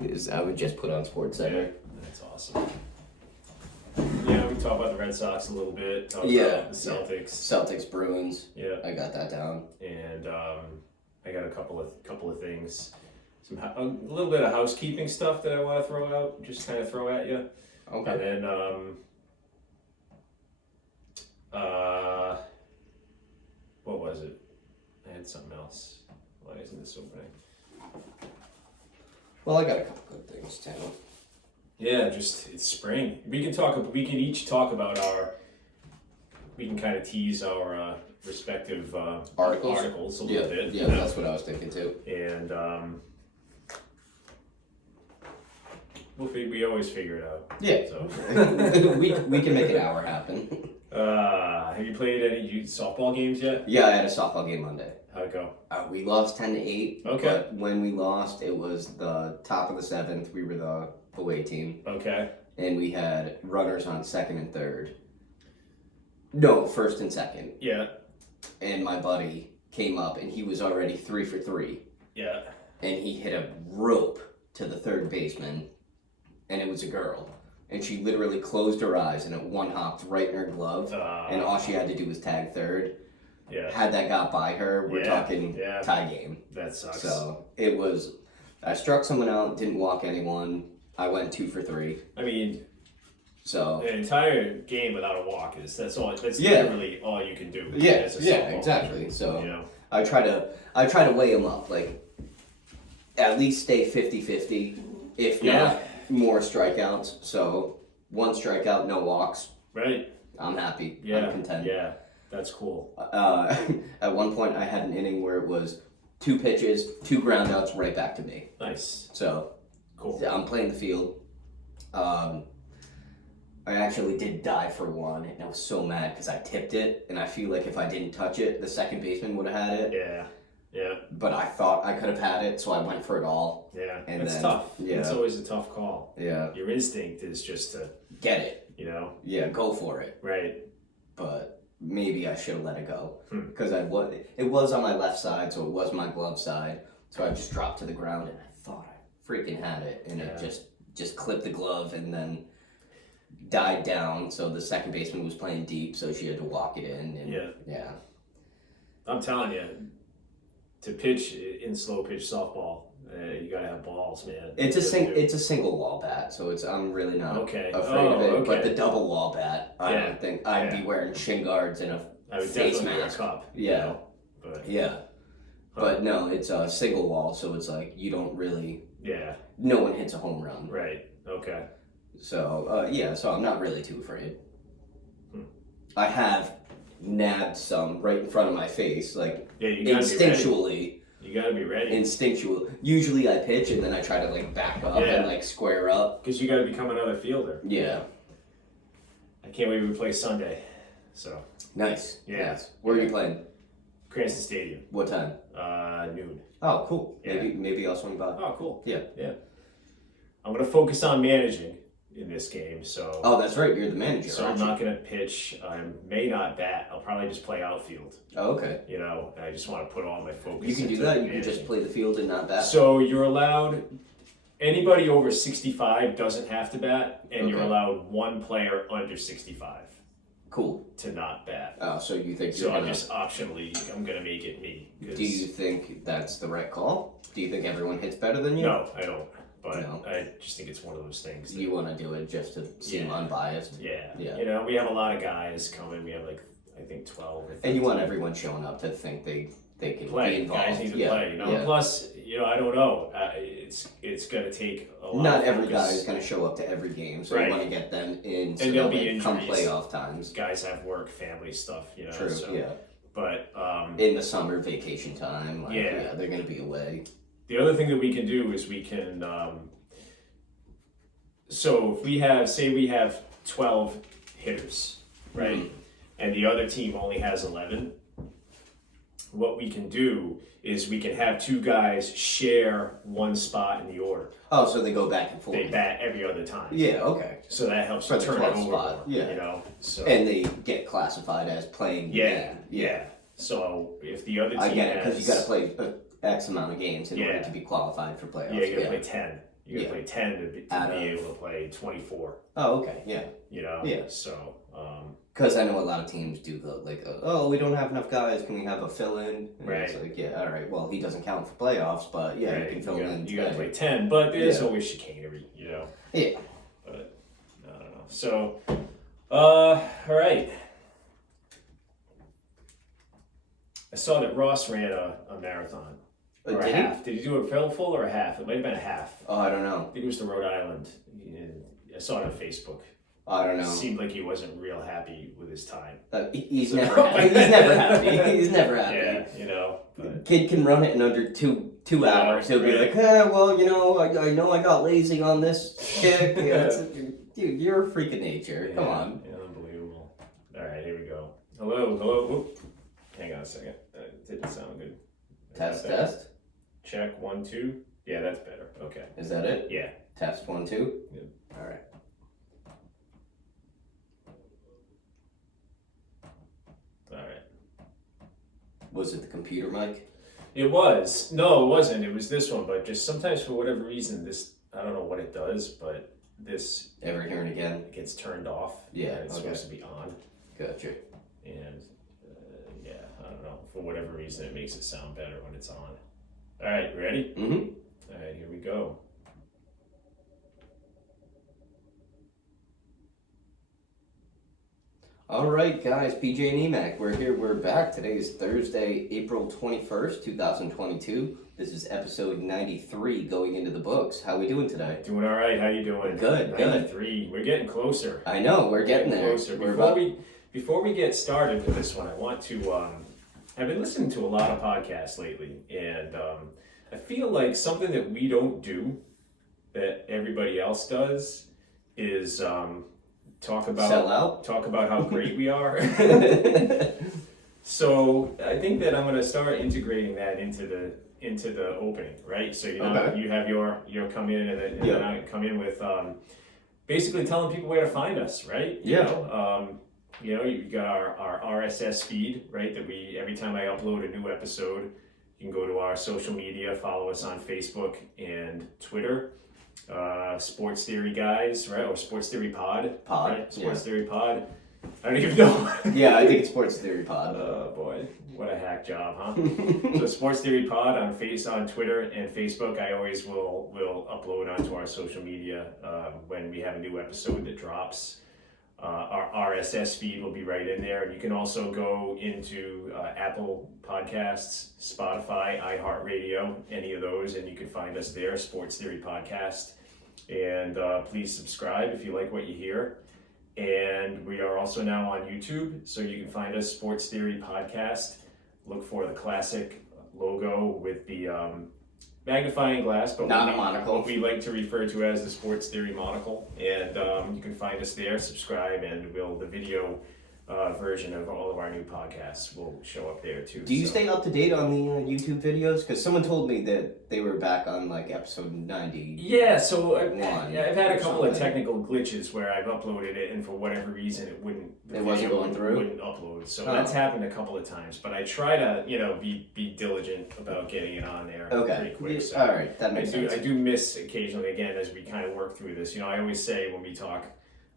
I would just put on Sports Center. That's awesome. Yeah, we talk about the Red Sox a little bit. Talk about the Celtics. Celtics, Bruins. Yeah. I got that down. And I got a couple of things. A little bit of housekeeping stuff that I want to throw out. Just kind of throw at you. Okay. And then what was it? I had something else. Why isn't this opening? Well, I got a couple good things too. Yeah, just it's spring. We can each talk about we can kind of tease our respective articles a little bit. Yeah, that's what I was thinking too. And we always figure it out. Yeah. So we can make an hour happen. Have you played any softball games yet? Yeah, I had a softball game Monday. How'd it go? We lost 10-8. Okay. But when we lost, it was the top of the seventh. We were the away team. Okay. And we had runners on second and third. No, first and second. Yeah. And my buddy came up, and he was already 3 for 3. Yeah. And he hit a rope to the third baseman, and it was a girl. And she literally closed her eyes, and it one-hopped right in her glove. And all she had to do was tag third. Yeah. Had that got by her, we're talking tie game. That sucks. So it was, I struck someone out, didn't walk anyone. I went 2 for 3. I mean, so an entire game without a walk that's Yeah. literally all you can do. yeah, as a softball exactly. player, So you know? I try to weigh them up, like at least stay 50-50, if not more strikeouts. So 1 strikeout, no walks. Right. I'm happy. Yeah. I'm content. Yeah. That's cool. At one point, I had an inning where it was 2 pitches, 2 groundouts, right back to me. Nice. So, cool. I'm playing the field. I actually did dive for one, and I was so mad because I tipped it, and I feel like if I didn't touch it, the second baseman would have had it. Yeah. Yeah. But I thought I could have had it, so I went for it all. Yeah. And it's then, tough. Yeah. It's always a tough call. Yeah. Your instinct is just to Get it. you know. Yeah, go for it. Right. But maybe I should have let it go Hmm. because it was on my left side, so it was my glove side. So I just dropped to the ground, and I thought I freaking had it, and it just clipped the glove and then died down. So the second baseman was playing deep, so she had to walk it in. And yeah. I'm telling you, to pitch in slow pitch softball, you gotta have balls, man. It's a single wall bat, so I'm really not afraid of it. Okay. But the double wall bat, I don't think I'd be wearing shin guards and I would face definitely mask. wear a cup. Yeah. You know? But Yeah. But no, it's a single wall, so it's like you don't really. yeah. No one hits a home run. Right. Okay. So so I'm not really too afraid. Hmm. I have nabbed some right in front of my face, like Yeah, you gotta instinctually. be ready. You gotta be ready. Instinctual. Usually I pitch and then I try to like back up and like square up. Because you gotta become another fielder. Yeah. I can't wait to play Sunday. So Nice. Yeah. Nice. Where are you playing? Cranston Stadium. What time? Noon. Oh, cool. Yeah. Maybe I'll swing by. Oh, cool. Yeah. Yeah. I'm gonna focus on managing in this game, so. Oh, that's right. You're the manager. So I'm aren't you? not gonna pitch. I may not bat. I'll probably just play outfield. Oh, okay. You know, I just want to put all my focus. You can do into that. You can managing. just play the field and not bat. So you're allowed. Anybody over 65 doesn't have to bat, and you're Okay. allowed 1 player under 65 Cool. to not bat. Oh, so you think So you're I'm gonna... just optionally, I'm gonna make it me. 'Cause- Do you think that's the right call? Do you think everyone hits better than you? No, I don't. But No. I just think it's one of those things. You want to do it just to seem unbiased. Yeah. Yeah. You know, we have a lot of guys coming. We have like, I think 12 or 13. And you want everyone showing up to think they can play. be involved. Guys need to yeah. play. You know. Yeah. Plus, you know, I don't know. It's gonna take a lot. Not of every focus. guy is going to show up to every game, so Right. you want to get them in. So And there'll that be when come injuries. playoff times. Guys have work, family stuff. You know. True. So, Yeah. But In the summer vacation time. Like, Yeah. They're going to be away. the other thing that we can do is we can. So if we have, say, we have 12 hitters, right, Mhm. and the other team only has 11. What we can do is we can have 2 guys share 1 spot in the order. Oh, so they go back and forth. They bat every other time. Yeah. Okay. So that helps For the turn it 12th over spot, more, yeah. you know. So And they get classified as playing. the yeah, game. yeah. So if the other team I get it because has, you got to play X amount of games in order Yeah. to be qualified for playoffs. yeah, you gotta play 10. You gotta play 10 to be able to play 24. Oh, okay, yeah. You know? Yeah. So, because I know a lot of teams do the, like, oh, we don't have enough guys, can we have a fill-in? And right. It's like, yeah, all right, well, he doesn't count for playoffs, but yeah, you can fill in. You gotta play 10, but there's always chicanery, you know? Yeah. But, I don't know. So, all right. I saw that Ross ran a marathon. Or a half. Did he do a full or a half? It might have been a half. Oh, I don't know. I think it was to Rhode Island. I saw it on Facebook. I don't know. It seemed like he wasn't real happy with his time. He's never happy. He's never happy. He's never happy. Yeah, you know. But, kid can run it in under two hours. He'll be like, well, you know I got lazy on this kick. Dude, you're a freak of nature. Come on. Yeah, unbelievable. All right, here we go. Hello. Whoop. Hang on a second. That didn't sound good. Test. Check 1 2. Yeah, that's better. Okay. Is that it? Yeah. Test 1 2. Yep. All right. Was it the computer mic? It was. No, it wasn't. It was this one, but just sometimes for whatever reason, this, I don't know what it does, but this... Ever here and again? It gets turned off. Yeah, and it's supposed to be on. Gotcha. And, yeah, I don't know. For whatever reason, it makes it sound better when it's on. All right, ready? Mm-hmm. All right, here we go. All right, guys, PJ and EMAC, we're here, we're back. Today is Thursday, April 21st, 2022. This is episode 93, going into the books. How we doing today? Doing all right. How you doing? Good, 93. We're getting closer. I know, we're getting there. Closer. Before we get started with this one, I want to, I've been listening to a lot of podcasts lately, and I feel like something that we don't do that everybody else does is talk about how great we are. So I think that I'm going to start integrating that into the opening, right? So you have your come in and then I come in with basically telling people where to find us, right? You've got our RSS feed, right? That every time I upload a new episode, you can go to our social media, follow us on Facebook and Twitter. Sports Theory Guys, right? Or Sports Theory Pod. Right? Sports Theory Pod. I don't even know. Yeah, I think it's Sports Theory Pod. Oh boy, what a hack job, huh? So Sports Theory Pod on Twitter and Facebook. I always will upload onto our social media when we have a new episode that drops. Our RSS feed will be right in there. And you can also go into Apple Podcasts, Spotify, iHeartRadio, any of those, and you can find us there, Sports Theory Podcast. And please subscribe if you like what you hear. And we are also now on YouTube, so you can find us, Sports Theory Podcast. Look for the classic logo with the magnifying glass, but not a monocle. What we like to refer to as the Sports Theory monocle. And you can find us there, subscribe, and the video version of all of our new podcasts will show up there too. Do you stay up to date on the YouTube videos? Because someone told me that they were back on like episode 90. Yeah, so I've had a couple of something. Technical glitches where I've uploaded it and for whatever reason it wasn't going through? Wouldn't upload. So that's happened a couple of times, but I try to be diligent about getting it on there pretty quick. So all right, that makes sense. I do miss occasionally, again, as we kind of work through this. I always say when we talk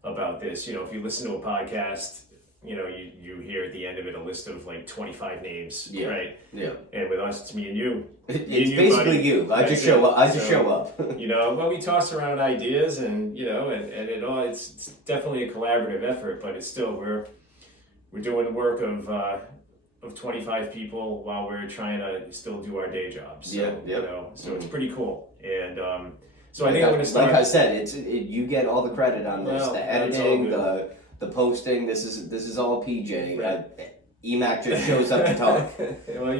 about this, if you listen to a podcast, you hear at the end of it a list of like 25 names, right? Yeah. And with us, it's me and you. It's basically you. I just show up. Show up. Well, we toss around ideas, and and it all. It's definitely a collaborative effort, but it's still we're doing the work of 25 people while we're trying to still do our day jobs. So, so it's pretty cool, and so I think I'm going to start. Like I said, you get all the credit on this. The editing, the posting, this is all PJ. Right. EMAC just shows up to talk. Well,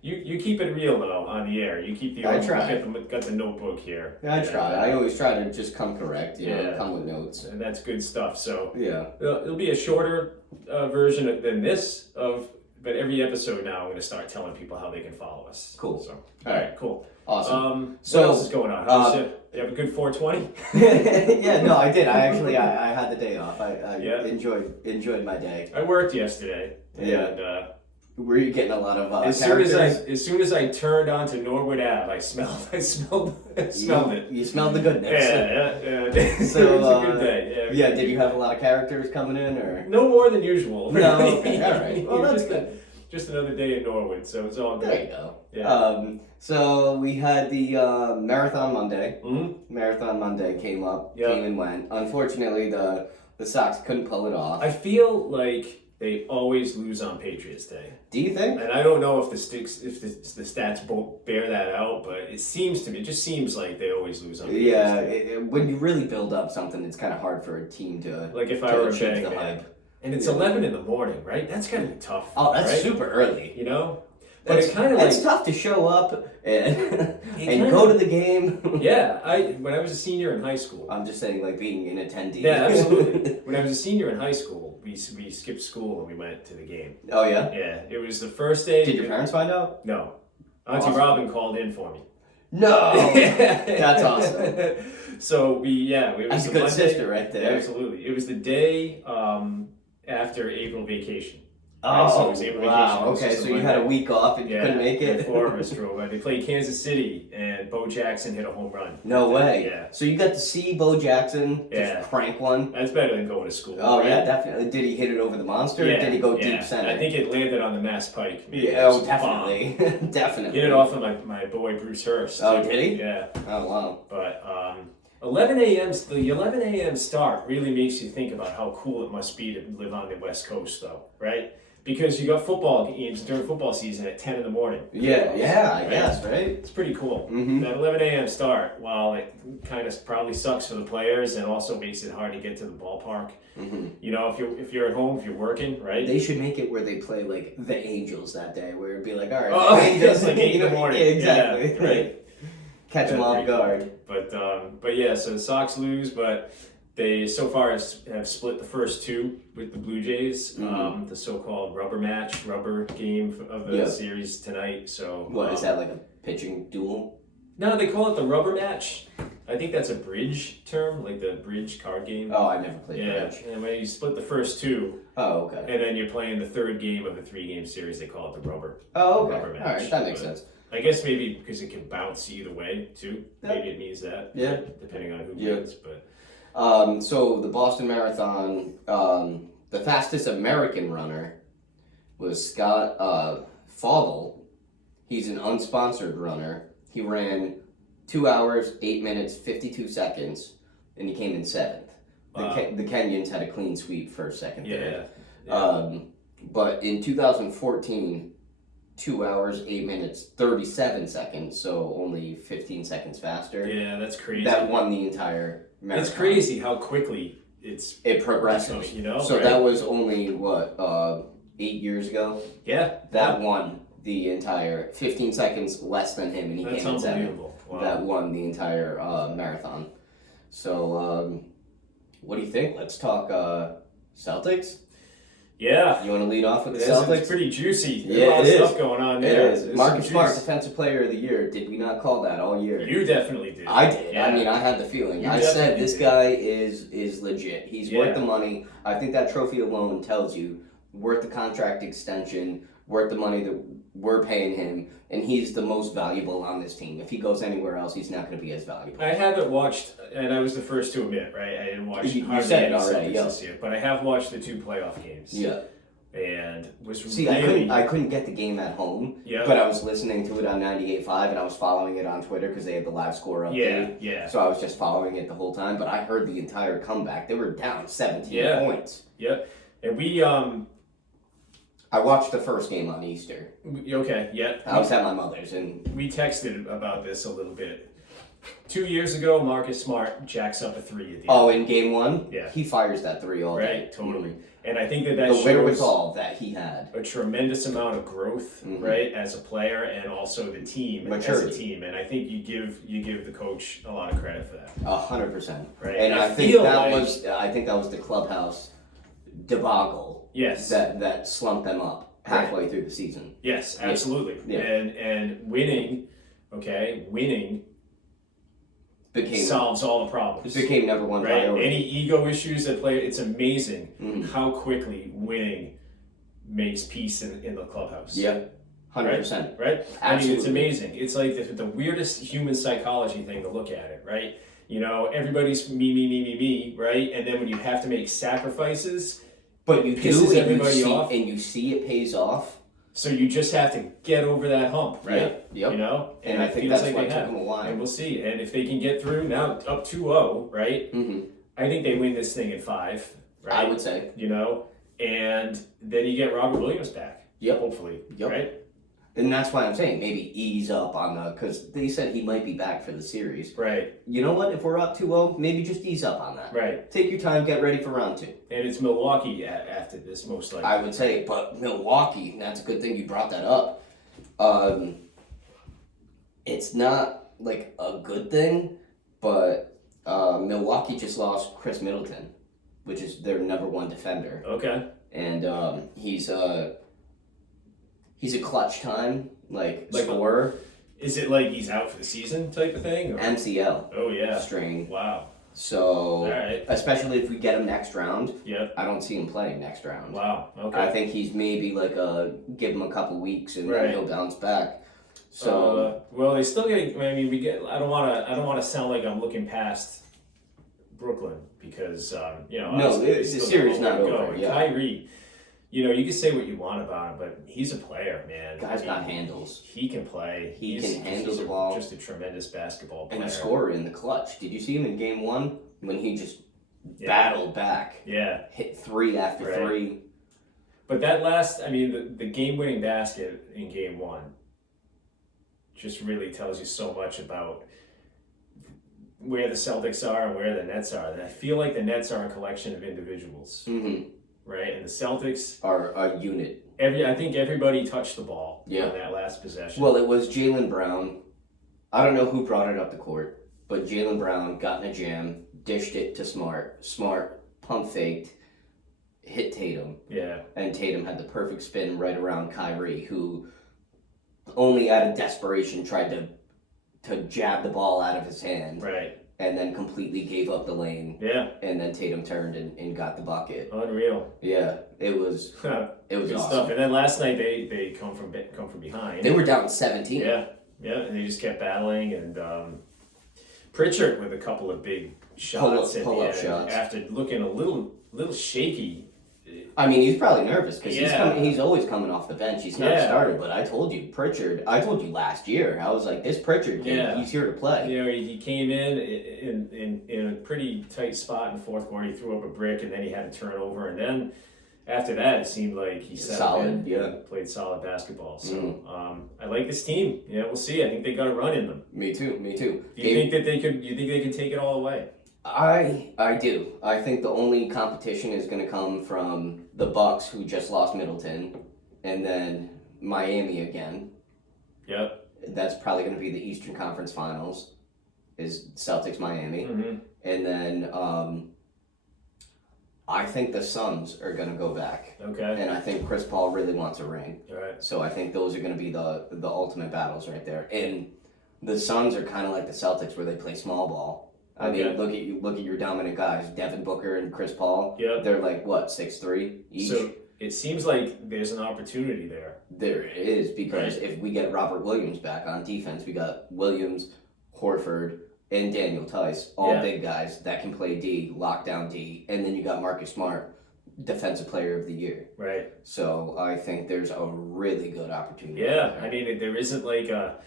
you keep it real though on the air. You keep the. I try. Got the notebook here. I try. I always try to just come correct. Come with notes. And that's good stuff. So yeah, it'll be a shorter version than this but every episode now I'm going to start telling people how they can follow us. Cool. So all right, cool. Awesome. So what else is going on? You have a good 420? Yeah, no, I did. I had the day off. I enjoyed my day. I worked yesterday, and Were you getting a lot of As soon as I turned onto Norwood Ave, I smelled it. You smelled the goodness. Yeah. So, it was a good day. Yeah, did you have a lot of characters coming in, or? No more than usual. No, okay, all right. Well, that's good. Just another day in Norwood, so it's all good. There you go. Yeah. So we had the Marathon Monday. Mm-hmm. Marathon Monday came up, Yep. came and went. Unfortunately, the Sox couldn't pull it off. I feel like they always lose on Patriots Day. Do you think? And I don't know if the stats bear that out, but it just seems like they always lose on Patriots Yeah, Day. when you really build up something, it's kind of hard for a team to Like if to I were a achieve betting the man. hype. And it's Yeah. 11 in the morning, right? That's gonna be tough. Oh, that's right? super early. You know? But it's kind of it's like tough to show up and kinda- go to the game. yeah. When I was a senior in high school. I'm just saying, like being an attendee. Yeah, absolutely. When I was a senior in high school, we skipped school and we went to the game. Oh yeah. Yeah, it was the first day. Did your parents find out? No, Auntie Awesome. Robin called in for me. No. That's awesome. So it was That's a the good Monday- sister right there. Absolutely, it was the day after April vacation. Oh, So it was April wow. vacation. It was Okay, just so a you had a Monday. week off and you couldn't make and it? four of us drove. They played Kansas City, and Bo Jackson hit a home run. No way. Yeah, So you got to see Bo Jackson just Yeah. crank one? that's better than going to school. Oh, right? yeah, definitely. Did he hit it over the monster or did he go deep center? I think it landed on the Mass Pike. Maybe Yeah, it oh, was definitely. Definitely. Hit it off of my boy Bruce Hurst. Oh, too. did he? Yeah. Oh, wow. But 11 a.m. The 11 a.m. start really makes you think about how cool it must be to live on the West Coast, though, right? Because you got football games during football season at 10 in the morning. Yeah, I Right? guess, right? It's pretty cool. Mhm. That 11 a.m. start, while it kind of probably sucks for the players and also makes it hard to get to the ballpark. Mm-hmm. You know, if you're at home, if you're working, right? They should make it where they play like the Angels that day, where it'd be like, all right, Oh, the Angels, like 8 in the you know, morning. Yeah, exactly. Yeah, right. Catch them That's off pretty guard. But yeah, so the Sox lose, but they so far have split the first two with the Blue Jays. Mhm. The so-called rubber game of the Yeah. series tonight. So What is that, like a pitching duel? No, they call it the rubber match. I think that's a bridge term, like the bridge card game. Oh, I never played Yeah, bridge. and when you split the first two, Oh, okay. and then you're playing the third game of the 3-game series, they call it the rubber. Oh, okay. Rubber All match. right, that makes But- sense. I guess maybe because it can bounce either way too. Yeah. Maybe it means that. Yeah. Depending on who Yeah. wins, but. So the Boston Marathon, the fastest American runner was Scott Fogel. He's an unsponsored runner. He ran 2 hours, 8 minutes, 52 seconds, and he came in 7th. Wow. The Kenyans had a clean sweep first, second, third. Yeah. But in 2014, 2 hours, 8 minutes, 37 seconds, so only 15 seconds faster. Yeah, that's crazy. That won the entire marathon. It's crazy how quickly it progresses. you know. So right? that was only, 8 years ago? Yeah. That won the entire 15 seconds less than him, and he That's came in 7th. unbelievable. Wow. That won the entire marathon. So, what do you think? Let's talk Celtics. Yeah. You want to lead off with the It's Celtics? pretty juicy. There's Yeah, a lot of it stuff is. going on It there. is. There's Marcus some Smart, juice. Defensive Player of the Year. Did we not call that all year? You definitely did. I did. Yeah. I mean, I had the feeling. You I said definitely this did. guy is legit. He's Yeah. worth the money. I think that trophy alone tells you worth the contract extension, worth the money that we're paying him, and he's the most valuable on this team. If he goes anywhere else, he's not going to be as valuable. I haven't watched, and I was the first to admit, right? I didn't watch You hardly said it any already, Celtics yeah. this year, but I have watched the 2 playoff games. Yeah. And was See, really I couldn't get the game at home, yeah. but I was listening to it on 98.5, and I was following it on Twitter because they had the live score update. Yeah. So I was just following it the whole time, but I heard the entire comeback. They were down 17 Yeah. points. Yep. And we I watched the first game on Easter. okay, yeah. I was at my mother's, and We texted about this a little bit. 2 years ago, Marcus Smart jacks up a 3 at the end. oh, in game 1, Yeah. he fires that 3 all day. Right, totally. And I think that The shows wherewithal that he had. a tremendous amount of growth, Mhm. right, as a player and also the team as Maturity. a team. And I think you give the coach a lot of credit for that, 100%. right? And I think feel that like- was the clubhouse debacle yes, that slumped them up halfway through the season. yes, absolutely. Yeah. And winning Became solves all the problems. became number one Right? priority. Any ego issues that play, it's amazing Mhm. how quickly winning makes peace in the clubhouse. Yeah, 100%. Right? I mean, Absolutely. it's amazing. It's like the weirdest human psychology thing to look at it, right? You know, everybody's me, right? And then when you have to make sacrifices, But you pisses do, everybody off. and you see it pays off. So you just have to get over that hump, right? Yep. You know? And I it think feels that's like why they it took have. them a while. And we'll see. And if they can get through now up 2-0, right? Mm-hmm. I think they win this thing in 5, right? I would say. You know? And then you get Robert Williams back. Yep. Hopefully. Yep. Right? And that's why I'm saying maybe ease up on the, because they said he might be back for the series. Right. You know what? If we're up 2-0, maybe just ease up on that. Right. Take your time, get ready for round 2. And it's Milwaukee after this, most likely. I would say, but Milwaukee, that's a good thing you brought that up. It's not like a good thing, but Milwaukee just lost Chris Middleton, which is their number 1 defender. Okay. And he's a clutch time, like Like- scorer, Is it like he's out for the season type of thing? Or? MCL Oh, yeah. strain. Wow. So, All right. especially if we get him next round, Yep. I don't see him playing next round. Wow. Okay. I think he's maybe like give him a couple weeks and Right. then he'll bounce back. So well, they still get. I mean, we get. I don't want to sound like I'm looking past Brooklyn because you know. No, obviously they the still series got a not way to over, go. yeah. Kyrie, you know, you can say what you want about him, but he's a player, man. Guy's I mean, got handles. He can play. He He's- can handle he's the ball. Just a tremendous basketball player. And a scorer in the clutch. Did you see him in game 1 when he just Yeah. battled back, Yeah. hit 3 after Right. 3? But that last, I mean, the game-winning basket in game 1 just really tells you so much about where the Celtics are and where the Nets are. And I feel like the Nets are a collection of individuals, Mm-hmm. right? And the Celtics, Are a unit. I think everybody touched the ball Yeah. on that last possession. Well, it was Jaylen Brown. I don't know who brought it up the court, but Jaylen Brown got in a jam, dished it to Smart. Smart pump faked, hit Tatum, yeah, and Tatum had the perfect spin right around Kyrie, who only out of desperation tried to jab the ball out of his hand, right. and then completely gave up the lane, Yeah, and then Tatum turned and got the bucket. unreal. Yeah, it was Good awesome. stuff. And then last night they come from behind. They were down 17. Yeah, and they just kept battling. And Pritchard with a couple of big shots at the pull-up end shots. after looking a little shaky. I mean, he's probably nervous because Yeah. he's always coming off the bench. He's not a Yeah. starter, but I told you, Pritchard, I told you last year, I was like, this Pritchard kid, Yeah. he's here to play. You know, he came in a pretty tight spot in the fourth quarter. He threw up a brick, and then he had a turnover. And then after that, it seemed like he settled Solid, in, yeah. played solid basketball. So Mhm. I like this team. Yeah, we'll see. I think they got a run in them. Me too. Do you think that they could? You think they can take it all away? I do. I think the only competition is going to come from the Bucks, who just lost Middleton, and then Miami again. Yep. That's probably going to be the Eastern Conference Finals, is Celtics Miami, Mm-hmm. and then I think the Suns are going to go back, Okay. and I think Chris Paul really wants a ring. All right. So I think those are going to be the ultimate battles right there. And the Suns are kind of like the Celtics, where they play small ball. I mean, Okay. look at your dominant guys, Devin Booker and Chris Paul. Yep. They're like what, 6'3" each. So it seems like there's an opportunity there. There is, because if we get Robert Williams back on defense, we got Williams, Horford, and Daniel Tice, all Yeah. big guys that can play D, lockdown D, and then you got Marcus Smart, Defensive Player of the Year. Right. So I think there's a really good opportunity. Yeah. there. I mean, there isn't like a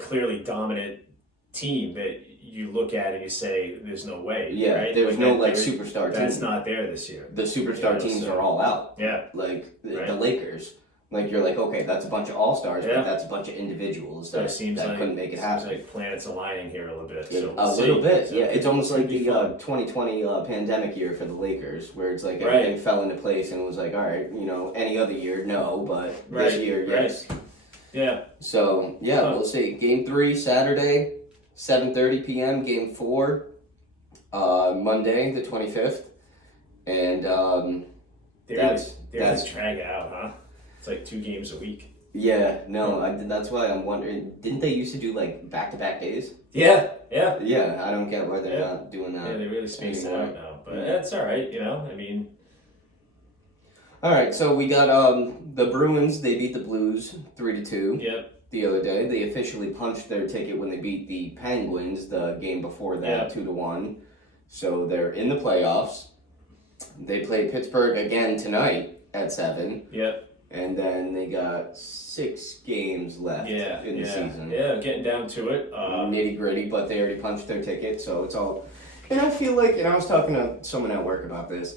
clearly dominant team that you look at and you say there's no way. Yeah, right? there's no like there- superstar team. That's not there this year. The superstar Yeah, teams so- are all out. Yeah. Like the Right. Lakers. Like you're like, okay, that's a bunch of all stars, Yeah. but that's a bunch of individuals So that, it seems that like couldn't make it seems happen. like planets aligning here a little bit. Yeah, So a we'll little see. bit, So yeah. It's almost could like be the fun. 2020 pandemic year for the Lakers, where it's like Right. everything fell into place and it was like, all right, any other year, no, but this Right, year, right. yes. Yeah. So yeah, Huh. we'll see. Game 3 Saturday, 7:30 p.m. Game 4, Monday the 25th, and They That's- really that's- drag it out, huh? It's like 2 games a week. yeah, no, that's why I'm wondering. Didn't they used to do like back-to-back days? Yeah. Yeah. Yeah, I don't get why they're Yeah. not doing that. Yeah, they really spaced it anymore. out now. But Yeah. that's all right, I mean. All right, so we got the Bruins. They beat the Blues 3-2 Yep. the other day. They officially punched their ticket when they beat the Penguins the game before that 2-1. So they're in the playoffs. They play Pittsburgh again tonight at 7. Yep. And then they got 6 games left in the season. Yeah, getting down to it. Nitty gritty, but they already punched their ticket, so it's all. And I feel like, and I was talking to someone at work about this.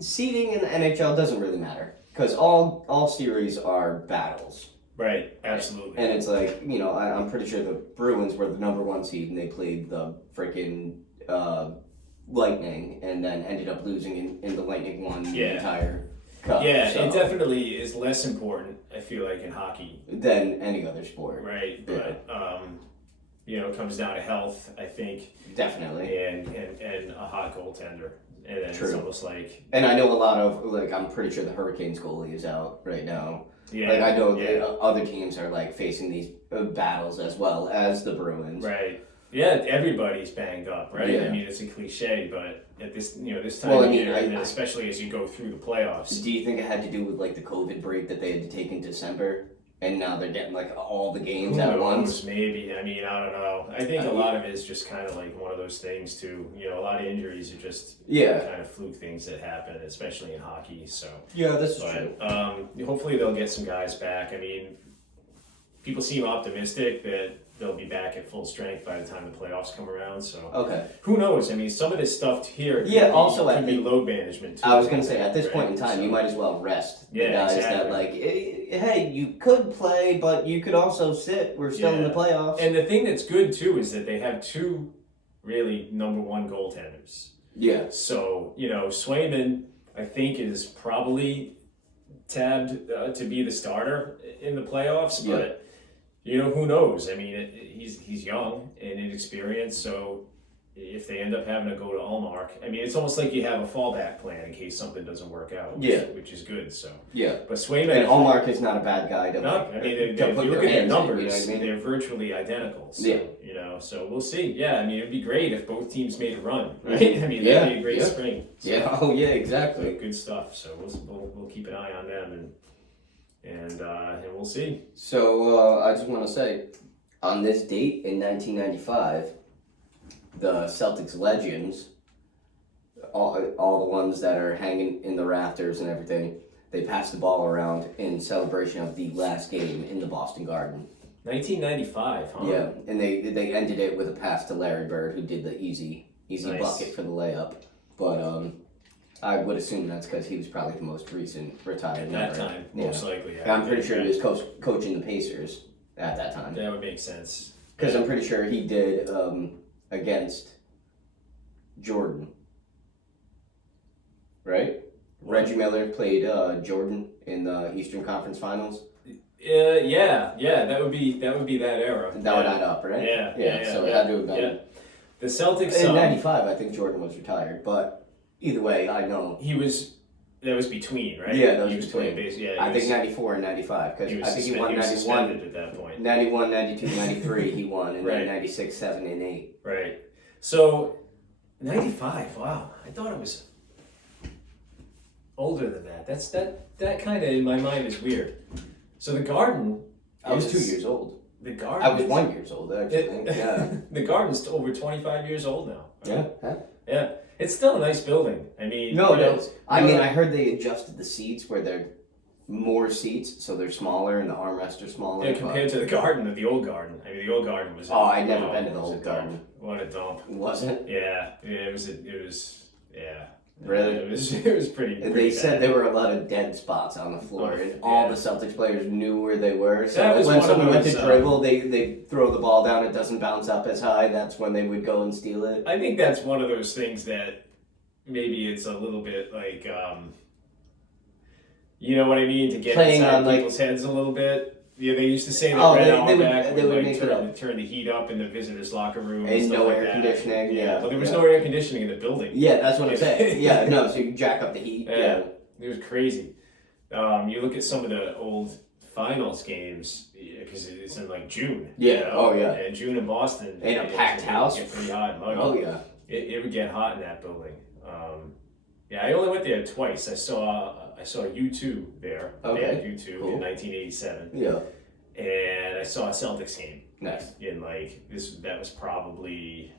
Seeding in the NHL doesn't really matter because all series are battles. Right, absolutely. And it's like, I'm pretty sure the Bruins were the number 1 seed and they played the freaking Lightning and then ended up losing in the Lightning won the entire cup. Yeah, so, it definitely is less important, I feel like, in hockey than any other sport. Right, but it comes down to health, I think. Definitely. And a hot goaltender. And then True. It's almost like... And I know a lot of, I'm pretty sure the Hurricanes goalie is out right now. Yeah. I know the other teams are, facing these battles as well as the Bruins. Right. Yeah, everybody's banged up, right? Yeah. I mean, it's a cliche, but at this time Well, of year, and especially as you go through the playoffs. Do you think it had to do with, the COVID break that they had to take in December? And now they're getting, all the games at once? Maybe. I mean, I don't know. I think a lot of it is just kind of like one of those things, too. A lot of injuries are just kind of fluke things that happen, especially in hockey, so... Yeah, this is true. Hopefully they'll get some guys back. I mean, people seem optimistic that they'll be back at full strength by the time the playoffs come around. So who knows? I mean, some of this stuff here could be load management too. I was going to say, at this point in time, you might as well rest the guys that hey, you could play, but you could also sit. We're still in the playoffs. And the thing that's good too is that they have 2 really number 1 goaltenders. Yeah. So Swayman, I think, is probably tabbed to be the starter in the playoffs, but. Who knows? I mean, he's young and inexperienced, so if they end up having to go to Ullmark, I mean, it's almost like you have a fallback plan in case something doesn't work out, which is good. So but Swayman and Ullmark is not a bad guy to if you look at their numbers, they're virtually identical. So, so we'll see. Yeah, I mean, it'd be great if both teams made a run, right? I mean, that'd be a great spring. So, Oh yeah, exactly. Good stuff. So we'll keep an eye on them and we'll see. So I just want to say, on this date in 1995, the Celtics legends, all the ones that are hanging in the rafters and everything, they passed the ball around in celebration of the last game in the Boston Garden. 1995, huh? Yeah, and they ended it with a pass to Larry Bird, who did the easy Nice. bucket for the layup. But I would assume that's because he was probably the most recent retired At that member. time, most likely. And I'm pretty sure he was coaching the Pacers at that time. That would make sense. Because I'm pretty sure he did against Jordan. Right? Reggie Miller played Jordan in the Eastern Conference Finals. Yeah, that would be that era. That would add up, right? Yeah. So it had to have been. Yeah. The Celtics. In '95, I think Jordan was retired, but either way, I know he was. That was between, right? Yeah, that was he was between. I think 94 and 95, because I think he won 91 at that point. 91, 92, 93 he won, and Right. then 96, 7, and 8. Right. So 95. Wow, I thought it was older than that. That kind of in my mind is weird. So the Garden. I was 2 years old. The Garden. I was 1 year old, actually. Yeah. The Garden's over 25 years old now. Yeah. Huh? Yeah. It's still a nice building. I mean, No. I mean, I heard they adjusted the seats where they're more seats, so they're smaller and the armrests are smaller. Yeah, compared to the Garden, the old Garden. I mean, the old Garden was. Oh, I'd never been to the old Garden. What a dump! Was it? Yeah. It was. Yeah. Really? It was pretty. They said there were a lot of dead spots on the floor, and all the Celtics players knew where they were. So That was when one of someone went to those, dribble, they throw the ball down. It doesn't bounce up as high. That's when they would go and steal it. I think that's one of those things that maybe it's a little bit like, you know what I mean, to get Playing inside on, people's heads a little bit. Yeah, they used to say that Red Auerbach would turn the heat up in the visitors' locker room and stuff no like air that. conditioning. Yeah, but there was no air conditioning in the building. Yeah, that's what I'm saying. Yeah, no, so you jack up the heat. Yeah. It was crazy. You look at some of the old finals games, because it's in like June. Yeah. You know? Oh yeah. And June in Boston. In a packed house. It would get pretty hot. Oh yeah. It would get hot in that building. Yeah, I only went there twice. I saw I saw U2 there. Okay, They had U2 cool. in 1987, Yeah. and I saw a Celtics game Nice. in like this. That was probably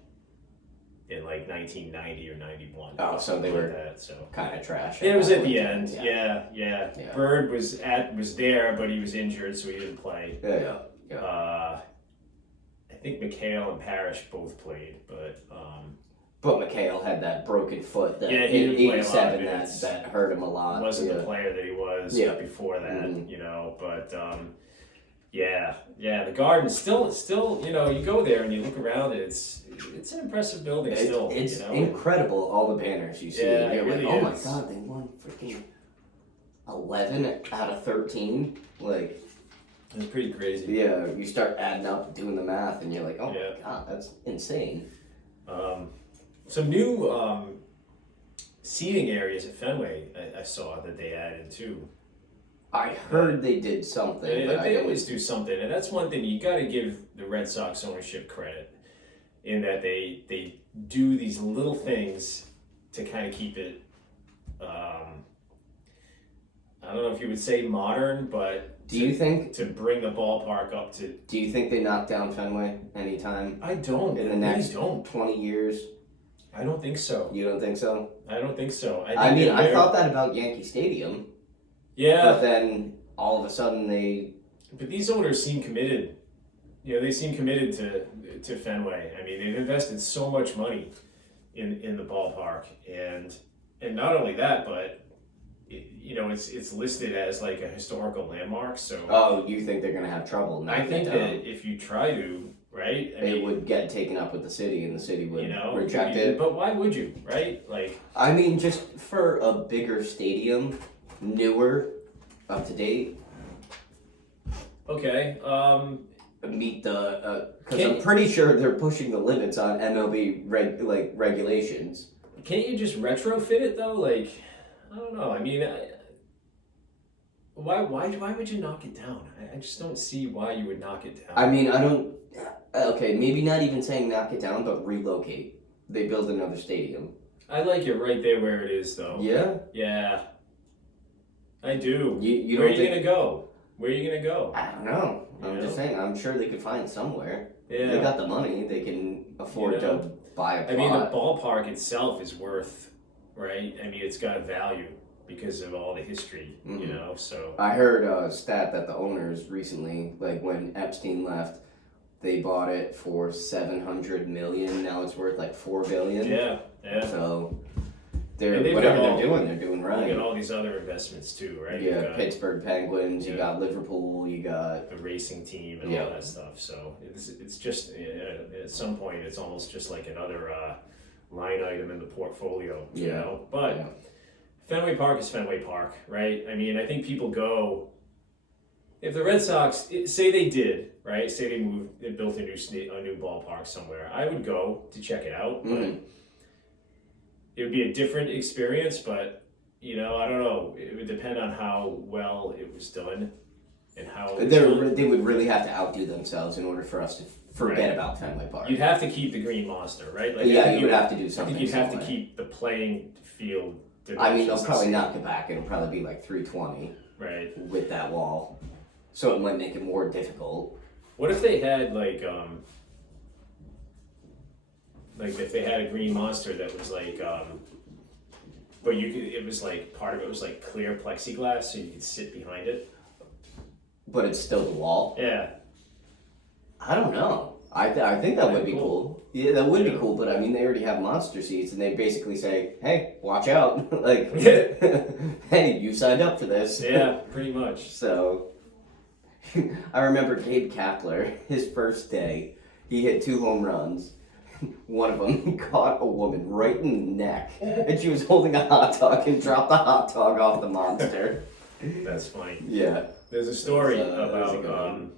in like 1990 or 91. Oh, so they like were that. So kind of trash. it was that at the point. end. Yeah. Yeah. Yeah. Bird was there, but he was injured, so he didn't play. Yeah. I think McHale and Parrish both played, but But McHale had that broken foot that Yeah, he in didn't play a lot of '87 minutes. that hurt him a lot. wasn't yeah. the player that he was Yeah. before that, Mhm. you know. But the Garden still, you know, you go there and you look around, and it's an impressive building still. It's you know? incredible, all the banners you see. Yeah, and you're it really like, oh my is. god, they won freaking 11 out of 13. Like, It's pretty crazy. yeah, you start adding up, doing the math, and you're like, oh Yeah. my god, that's insane. Some new seating areas at Fenway I saw that they added too. I heard they did something, They, but I they didn't. always do something, and that's one thing you got to give the Red Sox ownership credit in that they do these little things to kind of keep it. I don't know if you would say modern, but Do you think? to bring the ballpark up to? Do you think they knock down Fenway anytime I don't. in the I next really don't. 20 years? I don't think so. You don't think so? I don't think so. I mean, I they're- thought that about Yankee Stadium, Yeah, but then all of a sudden they. but these owners seem committed. You know, they seem committed to Fenway. I mean, they've invested so much money in the ballpark, and not only that, but you know, it's listed as like a historical landmark. So Oh, you think they're gonna have trouble? I knocking think it that down? if you try to, right, I It mean, would get taken up with the city, and the city would you know, reject it. But why would you, right? Like, I mean, just for a bigger stadium, newer, up to date, okay, meet the. Because Can- I'm pretty sure they're pushing the limits on MLB regulations. can't you just retrofit it though? Like, I don't know. I mean, why would you knock it down? I just don't see why you would knock it down. I mean, I don't. Okay, maybe not even saying knock it down, but relocate. They build another stadium. I like it right there where it is, though. Yeah, Yeah, I do. you Where are don't you think? gonna go? Where are you gonna go? I don't know. I'm You just know? saying. I'm sure they could find somewhere. They Yeah, got the money. They can afford You know? to buy a plot. I mean the ballpark itself is worth, right? I mean it's got a value because of all the history, you Mhm. know. So I heard a stat that the owners recently, like when Epstein left, they bought it for $700 million. Now it's worth like $4 billion. yeah. So And they've whatever got they're doing You right. got all these other investments too, right? You Yeah, got Pittsburgh Penguins. You Yeah. got Liverpool. You got the racing team and Yeah. all that stuff. So it's just at some point it's almost just like another line item in the portfolio, you Yeah. know. But Yeah. Fenway Park is Fenway Park, right? I mean, I think people go. If the Red Sox say they did, right? Say they built a new ballpark somewhere, I would go to check it out. But Mhm. it would be a different experience. But you know, I don't know. It would depend on how well it was done and how. it was done. They would really have to outdo themselves in order for us to forget Right. about Fenway Park. You'd have to keep the green monster, right? Like, I Yeah, think you would have to do I something. think you'd have to similar. keep the playing field. I mean, they'll dimensions the probably same, knock it back. It'll probably be like 320 Right. with that wall, so it might make it more difficult. What if they had like if they had a green monster that was but it was like part of it was like clear plexiglass, so you could sit behind it. But it's still the wall. Yeah. I don't know. I think that would be Cool. cool. Yeah, that would be Yeah. cool. But I mean, they already have monster seats, and they basically say, "Hey, watch out! Like, hey, you signed up for this." Yeah, pretty much. So, I remember Gabe Kapler, his first day, he hit 2 home runs. One of them, he caught a woman right in the neck, and she was holding a hot dog and dropped the hot dog off the monster. That's funny. Yeah. There's a story That's a about good one.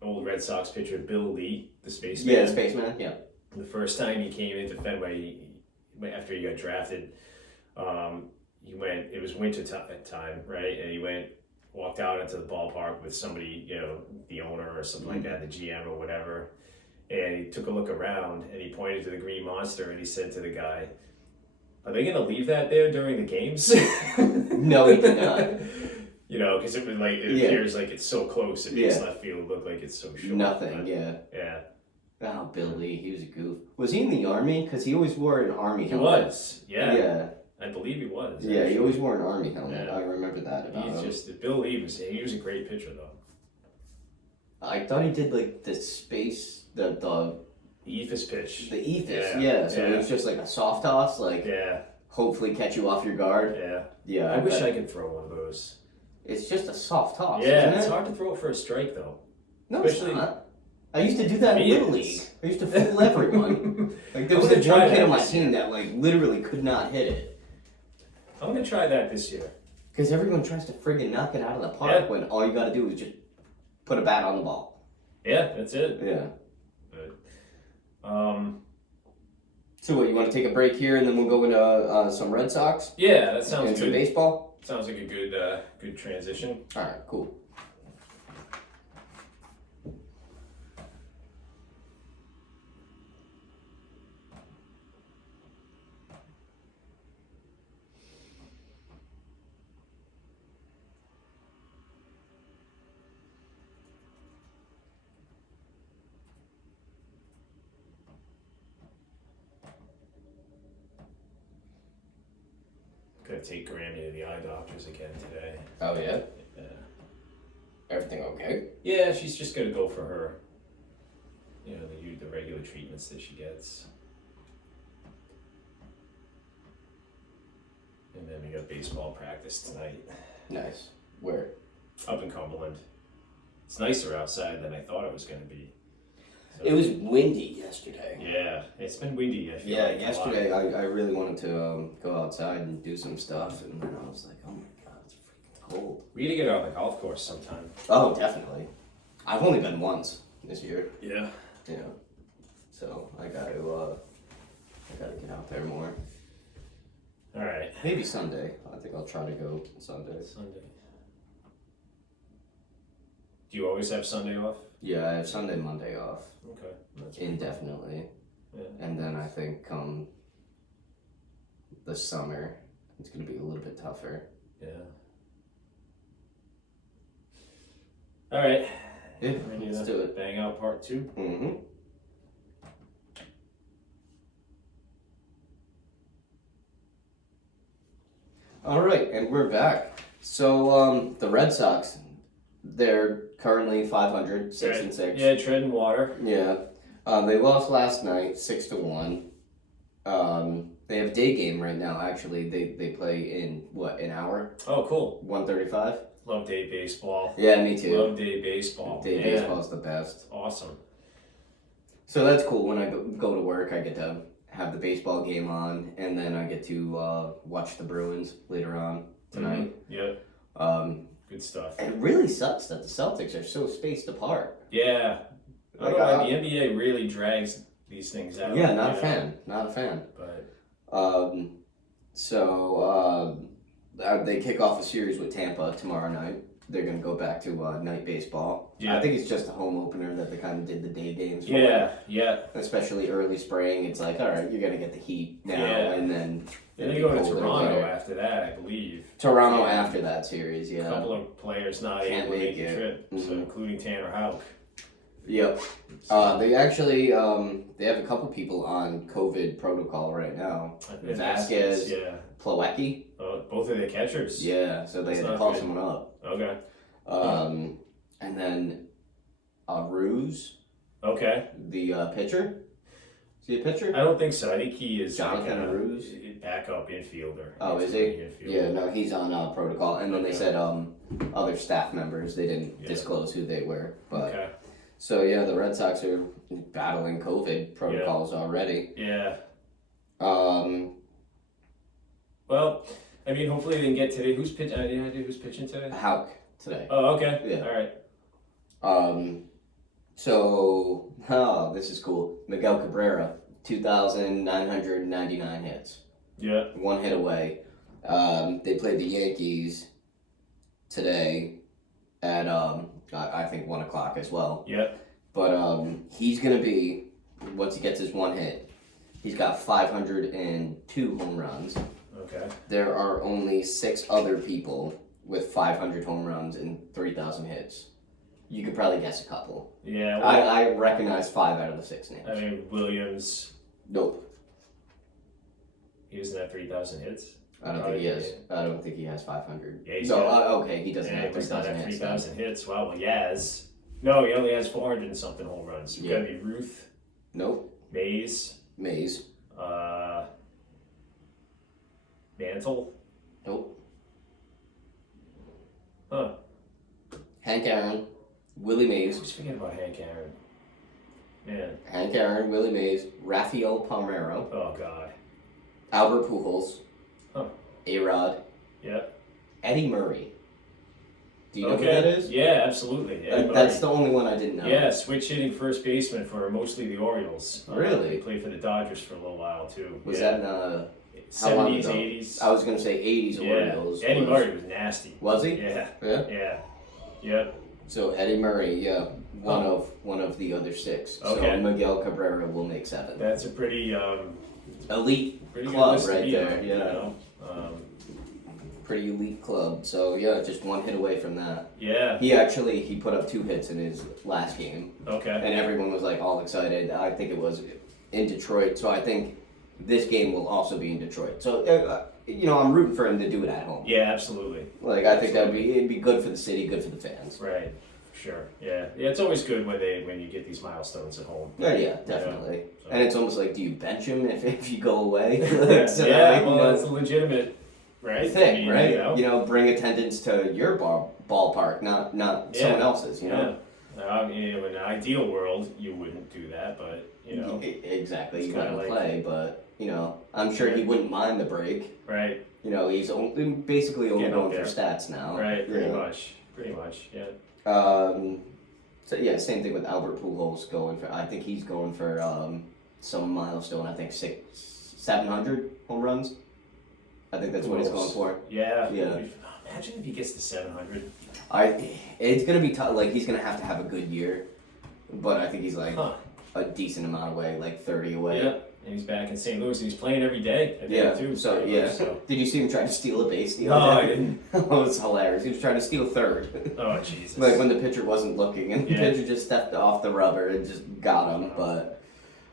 old Red Sox pitcher Bill Lee, the spaceman. Yeah, Spaceman, yeah. The first time he came into Fenway, after he got drafted, he went. It was winter time, right? And he walked out into the ballpark with somebody, you know, the owner or something like that, the GM or whatever. And he took a look around and he pointed to the green monster and he said to the guy, are they gonna leave that there during the games? No, he did not. You know, because it was like it Yeah. appears like it's so close. It makes Yeah. left field look like it's so short. Nothing, but, yeah. yeah. Oh, Bill Lee, he was a goof. Was he in the army? Because he always wore an army He helmet. was. Yeah. Yeah, I believe he was. yeah, he actually. always wore an army helmet. Yeah. I remember that about He's him. just Bill Lee he was a great pitcher though. I thought he did like the space, the The Ephus pitch. ethos, Yeah, So it yeah. was just like a soft toss, like Yeah, hopefully catch you off your guard. yeah. Yeah, I wish bet. I could throw one of those. It's just a soft toss. Yeah, isn't it's it? hard to throw it for a strike though. No, especially- it's not. I used to do that in Me, Little it League. is. I used to fool everyone. Like there I'm was gonna this try one kid that on my this team that like literally could not hit it I'm gonna try that this year. because everyone tries to friggin' knock it out of the park Yeah. when all you got to do is just put a bat on the ball. Yeah, that's it. Yeah. Um, So what? You want to take a break here and then we'll go into some Red Sox yeah, that sounds and some good. baseball. Sounds like a good transition. All right, cool. Gonna take Grammy to the eye doctors again today. Oh yeah. Yeah. Everything okay? Yeah, she's just gonna go for her. You know, the regular treatments that she gets. And then we got baseball practice tonight Nice. Where? up in Cumberland. It's nicer outside than I thought it was gonna be. So, It was windy yesterday. Yeah, it's been windy. I feel Yeah, like, a lot. yesterday I really wanted to go outside and do some stuff, and then I was like, oh my god, it's freaking cold. We need to get on the golf course sometime. Oh, definitely. I've only been once this year, Yeah. so I gotta get out there more. All right. Maybe Sunday. I think I'll try to go Sunday. Sunday. Do you always have Sunday off? Yeah, I have Sunday, Monday off Okay. That's indefinitely, Yeah. and then I think come the summer it's gonna be a little bit tougher. Yeah. All right. Yeah, Ready let's to do it. Bang out part 2. Mm-hmm. All right, and we're back. So the Red Sox, they're currently 500, 6-6. Yeah, treading water. Yeah. They lost last night, 6-1. They have day game right now. Actually, they play in what, an hour? Oh, cool. 1:35. Love day baseball. Yeah, me too. Love day baseball. Day Yeah. baseball's the best. Awesome. So that's cool. When I go to work, I get to have the baseball game on, and then I get to watch the Bruins later on tonight. Yep. Good stuff. It really sucks that the Celtics are so spaced apart. Yeah. I Like, don't know, the NBA really drags these things out. Yeah, not a you know, fan. Not a fan. But They kick off a series with Tampa tomorrow night. They're going to go back to night baseball. Yeah. I think it's just a home opener that they kind of did the day games for. yeah. Especially early spring. It's like, all right, you're going to get the heat now, Yeah. and then Then they go to colder Toronto later. after that, I believe. Toronto Yeah. after that series, A yeah. couple of players not Can't able to make make the it. trip, so Mhm. including Tanner Houck. Yep. So, They actually they have a couple people on COVID protocol right now. and Vasquez. yeah. Plawecki. Both of their catchers. Yeah, so they That's had to not call good. someone up. Okay. And then Ruse, Okay. the pitcher. Is he a pitcher? I don't think so. I think he is Jonathan like a Aruz? backup infielder. Oh, is he? Infielder. Yeah, no, he's on protocol. And then they Okay. said other staff members. They didn't Yeah. disclose who they were. But Okay. so yeah, the Red Sox are battling COVID protocols already. Yeah. Um, Well, I mean, hopefully they can get today. Who's pitching? Any idea who's pitching today? Hauk today. Oh, okay. Yeah. All right. This is cool. Miguel Cabrera, 2,999 hits. Yeah. One hit away. They played the Yankees today at, I think 1 o'clock as well. Yeah. But he's going to be, once he gets his one hit, He's got 502 home runs. Okay. There are only 6 other people with 500 home runs and 3,000 hits. You could probably guess a couple. Yeah. Well, I recognize 5 out of the 6 names. I mean, Williams, Nope. he doesn't have 3,000 hits. I don't think he has. I don't think he has 500. Yeah, he's no, got- okay, he doesn't Yeah, have he does not 3,000 have hits. 3,000 hits. Wow, well, Yaz. No, he only has 400 and something home runs. You Yeah. gotta be Ruth, Nope. Mays, Mays. Mantle. Nope. Huh. Hank Aaron, Willie Mays. Just forget about Hank Aaron. Man. Hank Aaron, Willie Mays, Rafael Palmeiro, Oh, God. Albert Pujols, Huh. A-Rod, Yep. Eddie Murray. Do you know Okay. who that is? Yeah, absolutely. Yeah, That's the only one I didn't know. Yeah, switch hitting first baseman for mostly the Orioles. Really? They played for the Dodgers for a little while, too. Was yeah. that in how long 70s, ago? 80s? I was gonna say 80s Yeah. Orioles. Eddie Murray was nasty. Was he? Yeah. Yeah. Yeah. Yep. So Eddie Murray, yeah, one of the other 6. Okay. So Miguel Cabrera will make 7. That's a pretty Elite pretty good club list to right be there. on, Yeah. You know? Pretty elite club. So yeah, just 1 hit away from that. Yeah. He put up 2 hits in his last game, Okay. and everyone was like all excited. I think it was in Detroit, so I think this game will also be in Detroit. So I'm rooting for him to do it at home. Yeah, absolutely. Like I think it'd be good for the city, good for the fans. Right. Sure. Yeah. Yeah. It's always good when you get these milestones at home. Yeah, definitely. So- And it's almost like, do you bench him if you go away? So yeah. that way, Well, that's a legitimate right thing, I mean, right? You know? Bring attendance to your ballpark, not Yeah. someone else's. You know. Yeah. I mean, in an ideal world, you wouldn't do that, but you know, Exactly. It's You gotta kinda like- play, but I'm sure he wouldn't mind the break. right. He's basically only Get going out there. for stats now. Right. you Pretty know. much. Pretty much. Yeah. So yeah, same thing with Albert Pujols going for. I think he's going for some milestone. I think 700 home runs. I think that's what he's going for. Yeah. Yeah. Imagine if he gets to 700. It's gonna be tough. Like he's gonna have a good year, but I think he's like Huh. a decent amount away, like 30 away. Yeah. And he's back in St. Louis. And he's playing every day. I think, Yeah. Too. So pretty yeah. much, so. Did you see him try to steal a base the No, other I day? didn't. It was hilarious. He was trying to steal third. Oh Jesus. Like when the pitcher wasn't looking, and the Yeah. pitcher just stepped off the rubber and just got him. But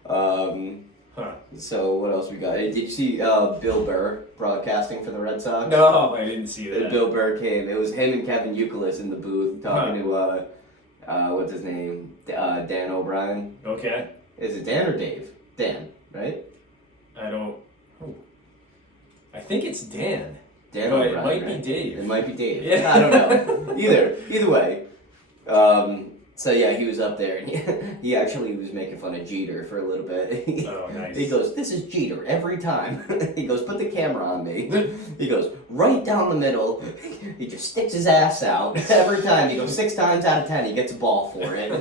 Huh. so what else we got? Did you see Bill Burr broadcasting for the Red Sox? No, I didn't see that. Bill Burr came. It was him and Kevin Youkilis in the booth talking to what's his name? Dan O'Brien. Okay. Is it Dan or Dave? Dan, right? I don't. Oh. I think it's Dan. Dan But O'Brien. it might right? be Dave. It might be Dave. Yeah. I don't know. Either way. So yeah, he was up there and he actually was making fun of Jeter for a little bit. Oh, nice. He goes, "This is Jeter every time." He goes, "Put the camera on me." He goes, "Right down the middle." He just sticks his ass out every time. He goes 6 times out of 10 he gets a ball for it.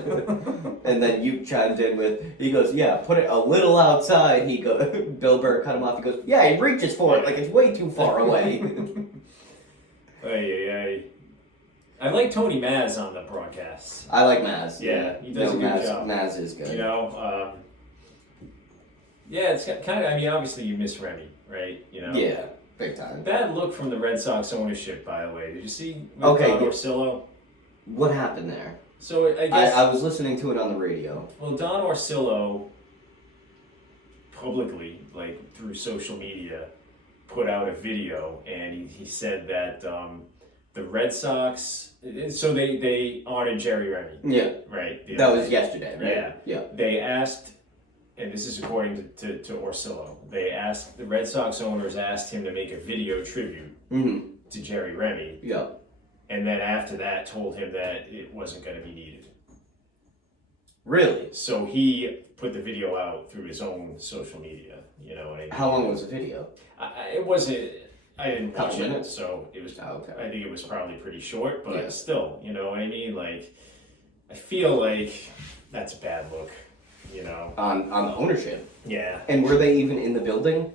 And then you chimed in with, he goes, "Yeah, put it a little outside." He go, Bill Burr cut him off. He goes, "Yeah, he reaches for it like it's way too far away." Ay. I like Tony Maz on the broadcasts. I like Maz. Yeah, he does a good Maz, job. Maz is good. You know, yeah, it's kind of. I mean, obviously you miss Remy, right? You know. Yeah, big time. Bad look from the Red Sox ownership, by the way. Did you see with Okay, Don yeah. Orsillo? What happened there? So I guess I was listening to it on the radio. well, Don Orsillo publicly, like through social media, put out a video, and he said that the Red Sox. So they honored Jerry Remy, Yeah, right? The that other was day. yesterday, right? Yeah. Yeah. They asked, and this is according to Orsillo, the Red Sox owners asked him to make a video tribute Mm-hmm. to Jerry Remy, Yeah. and then after that told him that it wasn't going to be needed. Really? So he put the video out through his own social media, you know what I mean? How long was the video? It wasn't, I didn't watch Couple it, minutes? so it was, Oh, okay. I think it was probably pretty short, but Yeah. still, you know what I mean? Like, I feel like that's a bad look, you know? On the ownership. Yeah. And were they even in the building?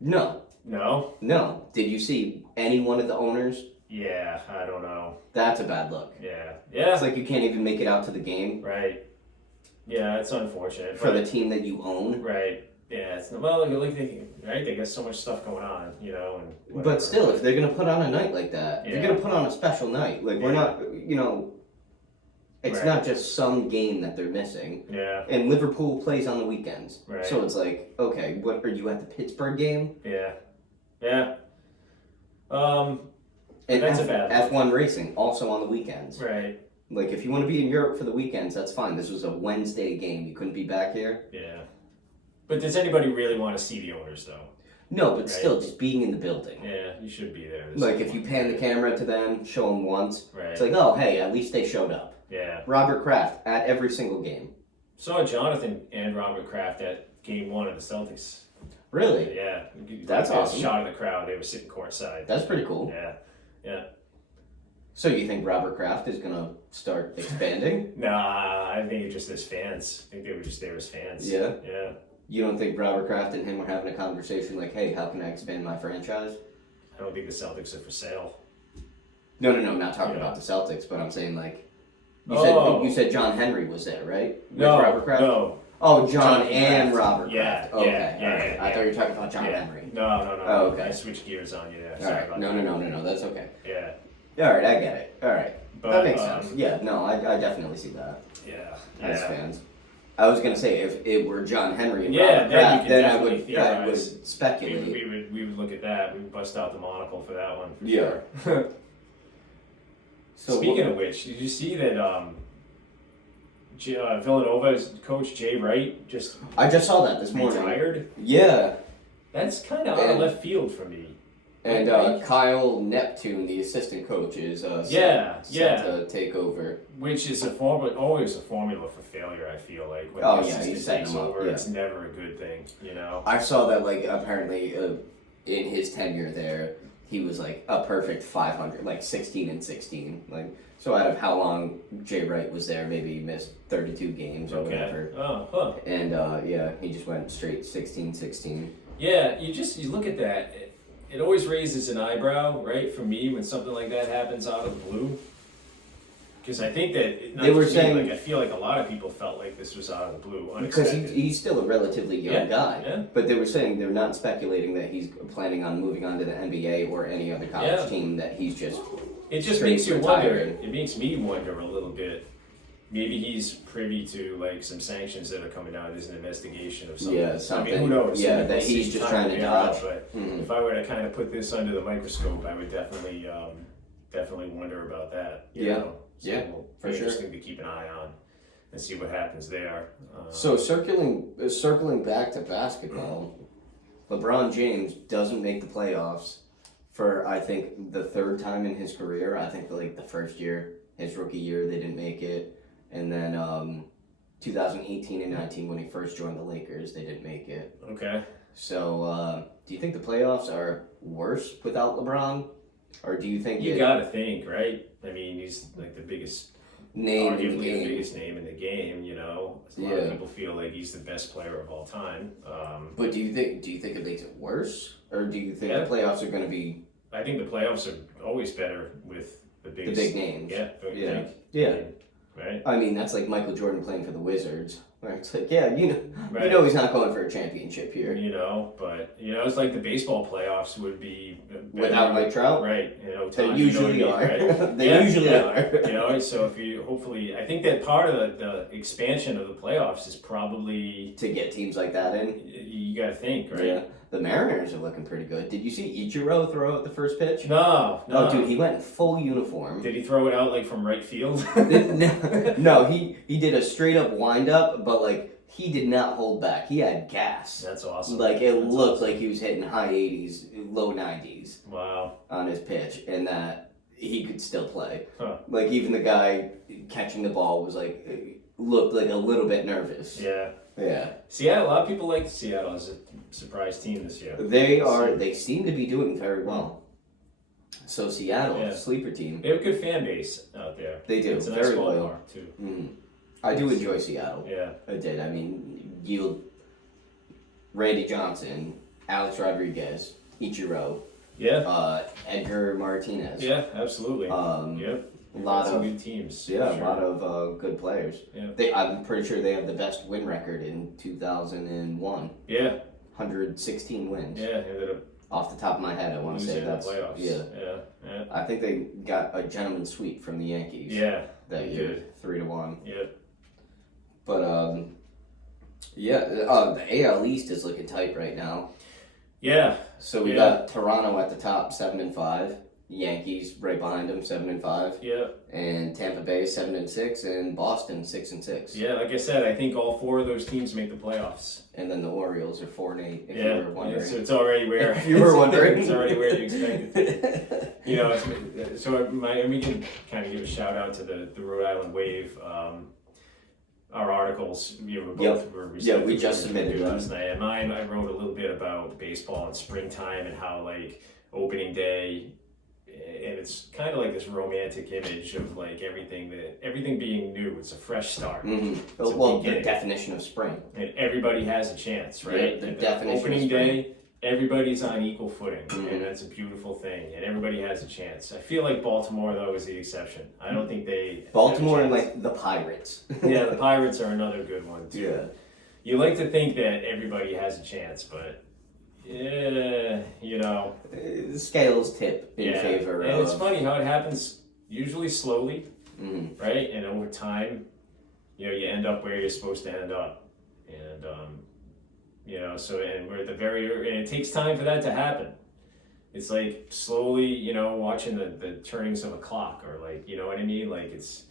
No. No? No. Did you see any one of the owners? Yeah, I don't know. That's a bad look. Yeah. Yeah. It's like you can't even make it out to the game Right. Yeah, it's unfortunate. for the team that you own. Right. Yeah, it's well, like they got so much stuff going on, you know, and whatever. But still, if they're gonna put on a night like that, they're Yeah. gonna put on a special night. Like we're Yeah. not, you know, it's Right. not just some game that they're missing. Yeah, And Liverpool plays on the weekends, Right. so it's like, okay, what are you at the Pittsburgh game? yeah. And That's a bad F1 racing also on the weekends. Right. Like if you want to be in Europe for the weekends, that's fine. This was a Wednesday game. You couldn't be back here. Yeah. But does anybody really want to see the owners though? No, but Right. still, just being in the building. Yeah, you should be there. Like if you pan the camera to them, show them once. Right. It's like, oh, hey, at least they showed up. Yeah. Robert Kraft at every single game. Saw Jonathan and Robert Kraft at Game 1 of the Celtics. Really? Yeah. That's Like, awesome. Shot of the crowd. They were sitting courtside. That's pretty cool. Yeah. So you think Robert Kraft is gonna start expanding? Nah, I think it's just as fans. I think they were just there as fans. Yeah? Yeah. You don't think Robert Kraft and him were having a conversation like, hey, how can I expand my franchise? I don't think the Celtics are for sale. No, I'm not talking Yeah. about the Celtics, but I'm saying like, Oh. you said John Henry was there, right? With No, Robert Kraft? no. Oh, John Jonathan and Kraft. Robert Yeah, Kraft. Okay, yeah, all right. yeah, I thought you were talking about John Yeah. Henry. No. Oh, okay. I switched gears on you there. All Sorry right. about No, that. that's okay. Yeah. All right, I get it. All right. But, That makes sense. Yeah, no, I definitely see that Yeah. as Yeah. fans. I was gonna say if it were John Henry and Yeah, Robert then you Kraft, could then I definitely would theorize. speculate. We would look at that. We would bust out the monocle for that one. For Yeah. Sure. So Speaking of which, did you see that Villanova's coach Jay Wright just I just saw that this morning. retired? Yeah, That's kind of out of And- left field for me. and Like- Kyle Neptune, the assistant coach, is Yeah, set to take over. Which is always a formula for failure. I feel like when Oh, the yeah, assistant he's setting takes them up, over, yeah. it's never a good thing. You know. I saw that like apparently in his tenure there, he was like a perfect 500, like 16-16. Like so, out of how long Jay Wright was there, maybe he missed 32 games or Okay. whatever. Oh, huh. And yeah, he just went straight 16-16. Yeah, you look at that. It always raises an eyebrow, right? For me, when something like that happens out of the blue. Because I think that They were just me, saying- like I feel like a lot of people felt like this was out of the blue, Because unexpected. he's still a relatively young Yeah, guy. yeah. But they were saying they're not speculating that he's planning on moving on to the NBA or any other college Yeah. team, that he's just. It just straight makes you wonder. retiring. It makes me wonder a little bit. Maybe he's privy to like some sanctions that are coming out. There's an investigation of something. Yeah, I mean, something. who knows? Yeah, We'll that see he's just time trying to will bear out, dodge. But Mhm. if I were to kind of put this under the microscope, I would definitely wonder about that. You Yeah. know? So Yeah, it'll for be sure. interesting to keep an eye on and see what happens there. So circling back to basketball, LeBron James doesn't make the playoffs for I think the third time in his career. I think like the first year, his rookie year, they didn't make it, and then 2018 and 19 when he first joined the Lakers, they didn't make it. Okay. So do you think the playoffs are worse without LeBron, or do you think You it gotta think, right? I mean, he's like the biggest, name in the arguably the game? biggest name in the game. You know, a lot Yeah. of people feel like he's the best player of all time. But do you think it makes it worse, or do you think Yeah. the playoffs are going to be I think the playoffs are always better with the the biggest. big names? Yeah. Don't you Yeah. think? Yeah. Right. I mean, that's like Michael Jordan playing for the Wizards. Where it's like, yeah, you Right. know he's not going for a championship here You know, but it's like the baseball playoffs would be better without Mike Trout. right? They Ohtani, usually you know what I mean, are. right? They Yeah, usually yeah. are. So if you hopefully, I think that part of the expansion of the playoffs is probably To get teams like that in. you got to think, right? Yeah. The Mariners are looking pretty good. Did you see Ichiro throw out the first pitch? No. Oh, dude, he went in full uniform. Did he throw it out like from right field? No, he did a straight up wind up, but like he did not hold back. He had gas. That's awesome. Like it That's looked awesome. like he was hitting high 80s, low 90s Wow. on his pitch, and that he could still play. Huh. Like even the guy catching the ball was like looked like a little bit nervous. Yeah. Yeah. Seattle. A lot of people like Seattle as a surprise team this year. They seem to be doing very well. So Seattle, Yeah. sleeper team. They have a good fan base out there. They do, It's a nice very loyal. ballpark too. Mhm. I do enjoy Seattle. Yeah. I did. I mean, Randy Johnson, Alex Rodriguez, Ichiro, Yeah. Edgar Martinez. Yeah. Absolutely. A Yep. lot Some of good teams. yeah, for a lot of good players. Yeah. I'm pretty sure they have the best win record in 2001. Yeah. 116 wins. Yeah, ended up Off the top of my head, I want to say losing in the that's playoffs. Yeah. I think they got a gentleman sweep from the Yankees. Yeah. That they year, did. 3-1. Yep. But the AL East is looking tight right now. Yeah. So we got Toronto at the top, 7-5. Yankees right behind them, 7-5. Yeah. And Tampa Bay 7-6, and Boston 6-6. Yeah, like I said, I think all 4 of those teams make the playoffs. And then the Orioles are 4-8. If you were wondering. Yeah, so it's already where If you were wondering, it's already where you expected. You know, we can kind of give a shout out to the Rhode Island Wave. Our articles, both were we just submitted last night. And mine, I wrote a little bit about baseball and springtime and how like opening day. And it's kind of like this romantic image of like everything being new. It's a fresh start. Mm-hmm. Well, the definition of spring. And everybody has a chance, right? Yeah, the definition opening of spring. day, everybody's on equal footing, Mm-hmm. and that's a beautiful thing. And everybody has a chance. I feel like Baltimore though is the exception. I don't think they. Baltimore and like the Pirates. Yeah, the Pirates are another good one too. Yeah. You like to think that everybody has a chance, but. Yeah, you know. The scales tip in favor and of. it's funny how it happens usually slowly, Mm-hmm. right? And over time, you end up where you're supposed to end up. And, and we're at the and it takes time for that to happen. It's like slowly, watching the turnings of a clock or like, you know what I mean? Like it's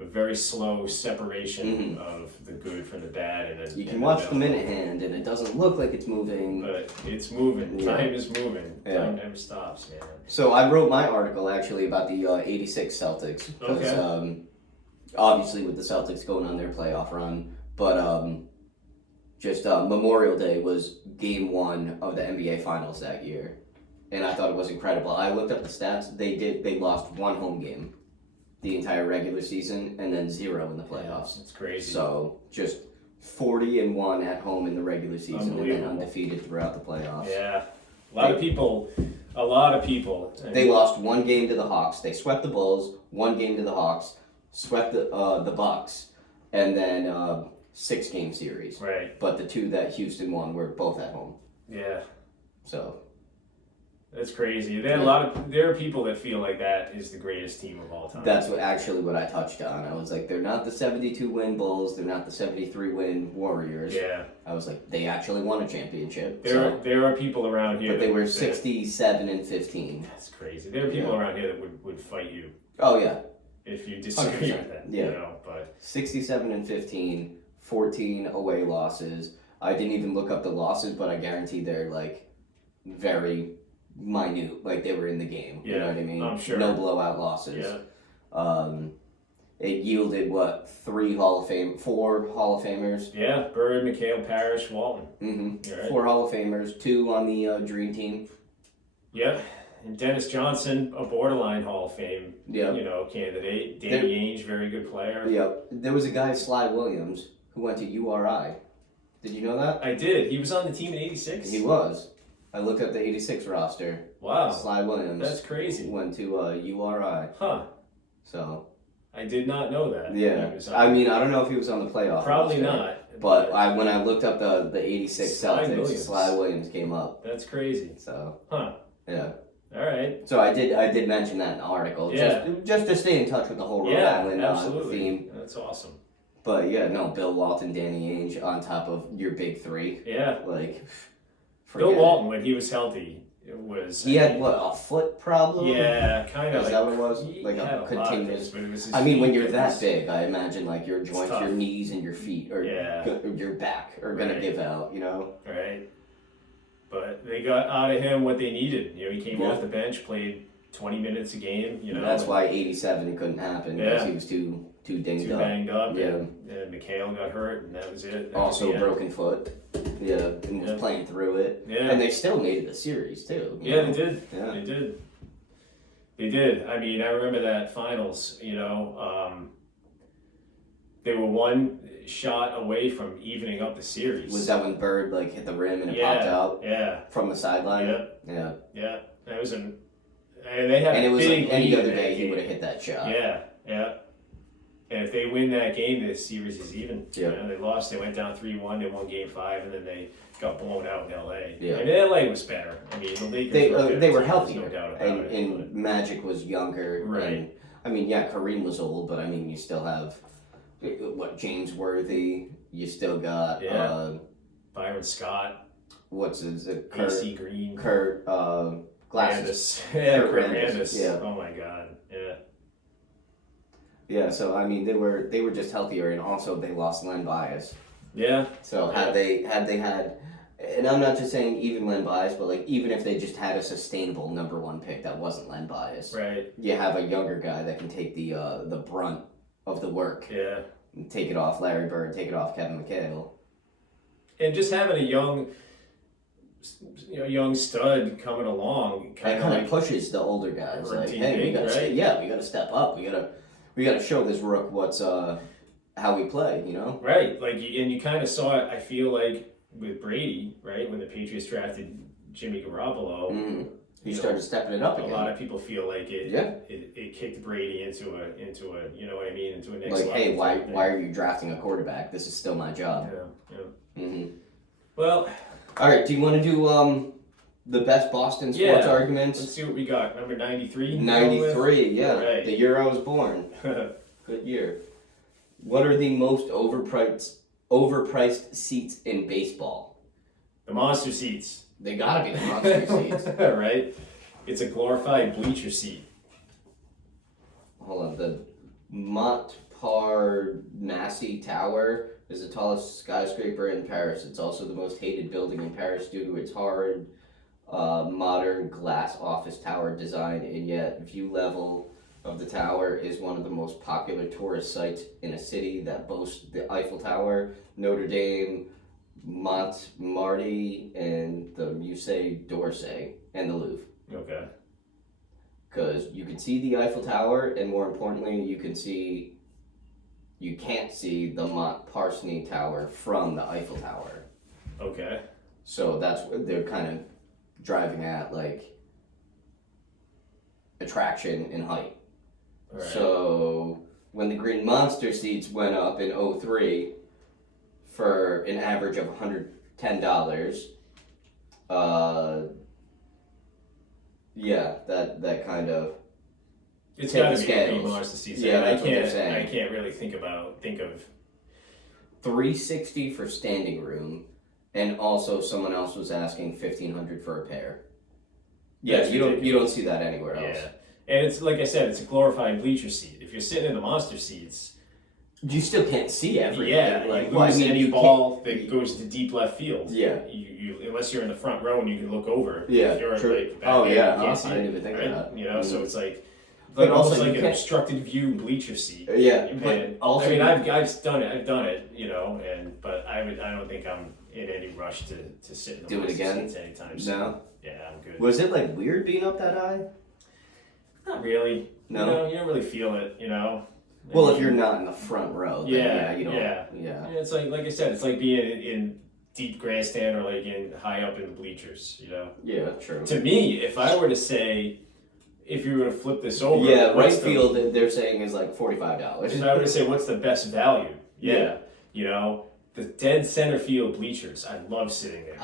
a very slow separation of the good from the bad. And then you can watch the minute hand and it doesn't look like it's moving. But it's moving. Yeah. Time is moving. Yeah. Time never stops, man. So I wrote my article actually about the 86 Celtics. Because obviously with the Celtics going on their playoff run. But Memorial Day was game 1 of the NBA Finals that year. And I thought it was incredible. I looked up the stats. They lost 1 home game the entire regular season and then 0 in the playoffs. It's crazy. So just 40-1 at home in the regular season and then undefeated throughout the playoffs. Yeah. A lot of people. They lost 1 game to the Hawks. They swept the Bulls, 1 game to the Hawks, swept the Bucks, and then 6-game series. Right. But the 2 that Houston won were both at home. Yeah. So that's crazy. There are people that feel like that is the greatest team of all time. that's what I touched on. I was like, they're not the 72-win Bulls. They're not the 73-win Warriors. Yeah. I was like, they actually won a championship. There are people around here. But they were 67-15. That's crazy. There are people around here that would fight you. Oh yeah. If you disagree 100%. with that. Yeah. But 67-15, 14 away losses. I didn't even look up the losses, but I guarantee they're like very minute, like they were in the game. Yeah, you know what I mean? I'm sure. No blowout losses. Yeah. It yielded 4 Hall of Famers. Yeah, Bird, McHale, Parrish, Walton. Mm-hmm. Right. 4 Hall of Famers, 2 on the Dream Team. Yeah. And Dennis Johnson, a borderline Hall of Fame, Yep. candidate. Danny Ainge, very good player. Yep. There was a guy, Sly Williams, who went to URI. Did you know that? I did. He was on the team in '86. He was. I looked up the 86 roster. Wow. Sly Williams. That's crazy. Went to URI. Huh. So. I did not know that. Yeah. I don't know if he was on the playoff. Probably roster, not. But when I looked up the 86 Celtics, Sly Williams came up. That's crazy. So. Huh. Yeah. All right. So I did mention that in the article. Yeah. Just to stay in touch with the whole Rhode Island theme. That's awesome. But yeah, no, Bill Walton, Danny Ainge on top of your big 3. Yeah. Like. Bill Walton, when he was healthy, he had a foot problem? Yeah, kind of. Is that what it was? Like a continuous. When you're that big, I imagine like your joints, your knees, and your feet, or your back are gonna give out. Right. But they got out of him what they needed. He came off the bench, played 20 minutes a game. That's why 87 couldn't happen because he was too dinged up. Banged up. Yeah. And McHale got hurt, and that was it. Also broken foot. Yeah, and was playing through it. Yeah. And they still made it a series too. Yeah, they did. Yeah. They did. They did. I mean, I remember that finals. They were 1 shot away from evening up the series. Was that when Bird hit the rim and it popped out? Yeah. From the sideline. Yeah. Yeah. That was and they had. And it was big like any lead other in that day he game. would have hit that shot. Yeah. And if they win that game, the series is even. Yeah. You know, they lost. They went down 3-1. They won Game 5, and then they got blown out in LA. Yeah. And LA was better. I mean, the Lakers They were better they were team, healthier, there's no doubt about and, it. and Magic was younger. Right. And, I mean, yeah, Kareem was old, but I mean, you still have James Worthy. You still got Yeah. Byron Scott, what's his Kurt AC Green, Kurt Glasses. Randus. Yeah, Kurt Kurt Randus, Randus. yeah. Oh my God. Yeah. Yeah, so I mean, they were just healthier, and also they lost Len Bias. Yeah. So had they had, and I'm not just saying even Len Bias, but like even if they just had a sustainable number 1 pick that wasn't Len Bias, Right. you have a younger guy that can take the brunt of the work, Yeah. and take it off Larry Bird, take it off Kevin McHale. And just having a young stud coming along, That kind of kind like of pushes the older guys, Or like, TV, hey, we gotta right? we gotta step up, we gotta show this rook what's how we play, you know? right, like, and you kind of saw it. I feel like with Brady, right, when the Patriots drafted Jimmy Garoppolo. Mm-hmm. He You know, started stepping it up A again. lot of people feel like Yeah. it kicked Brady into a you know what I mean, into a next Like, level. hey, why type thing. are you drafting a quarterback? This is still my job. Yeah, yeah. Mm-hmm. Well, All right, do you want to do the best Boston sports Yeah. arguments? let's see what we got. Number 93. 93, yeah, Right. the year I was born. Good year. What are the most overpriced seats in baseball? The monster seats. They gotta be the monster seats. Right? It's a glorified bleacher seat. Hold on, the Montparnasse Tower is the tallest skyscraper in Paris. It's also the most hated building in Paris due to its hard, modern glass office tower design, and yet view level of the tower is one of the most popular tourist sites in a city that boasts the Eiffel Tower, Notre Dame, Montmartre, and the Musée d'Orsay, and the Louvre. Okay. Because you can see the Eiffel Tower, and more importantly, you can't see the Montparnasse Tower from the Eiffel Tower. Okay. So that's what they're kind of driving at, like, attraction and height. All right. So when the Green Monster seats went up in 03 for an average of $110, yeah, that kind of It's tip got to the be the Green scales. monster seats. Yeah, I that's what they're can't. saying. I can't really think of. $360 for standing room, and also someone else was asking $1,500 for a pair. Yeah, That's you don't ridiculous. see that anywhere else. Yeah. And it's like I said, it's a glorified bleacher seat. If you're sitting in the monster seats, You still can't see everything. yeah, like you lose any you ball can't- that goes to deep left field. Yeah. You unless you're in the front row and you can look over. Yeah, If you're true. like back Oh, there, yeah, you can't see I didn't it, even think of right? that. You know, so Mhm. it's like But almost also like you an can't- obstructed view bleacher seat. Yeah, And but also I mean, you- I've done it, you know, but I don't think I'm in any rush to sit in the Do it monster again? seats anytime soon. No. Yeah, I'm good. Was it like weird being up that high? Not really. No? You know, you don't really feel it, you know. I Well, if mean, you're not in the front row, then Yeah, you don't. yeah. Yeah. it's like I said, it's like being in deep grandstand or like in high up in the bleachers, you know. Yeah, true. To me, if I were to say, if you were to flip this over, Yeah, right what's the- field they're saying is like $45. If I were to say, what's the best value? Yeah, you know, the dead center field bleachers. I love sitting there.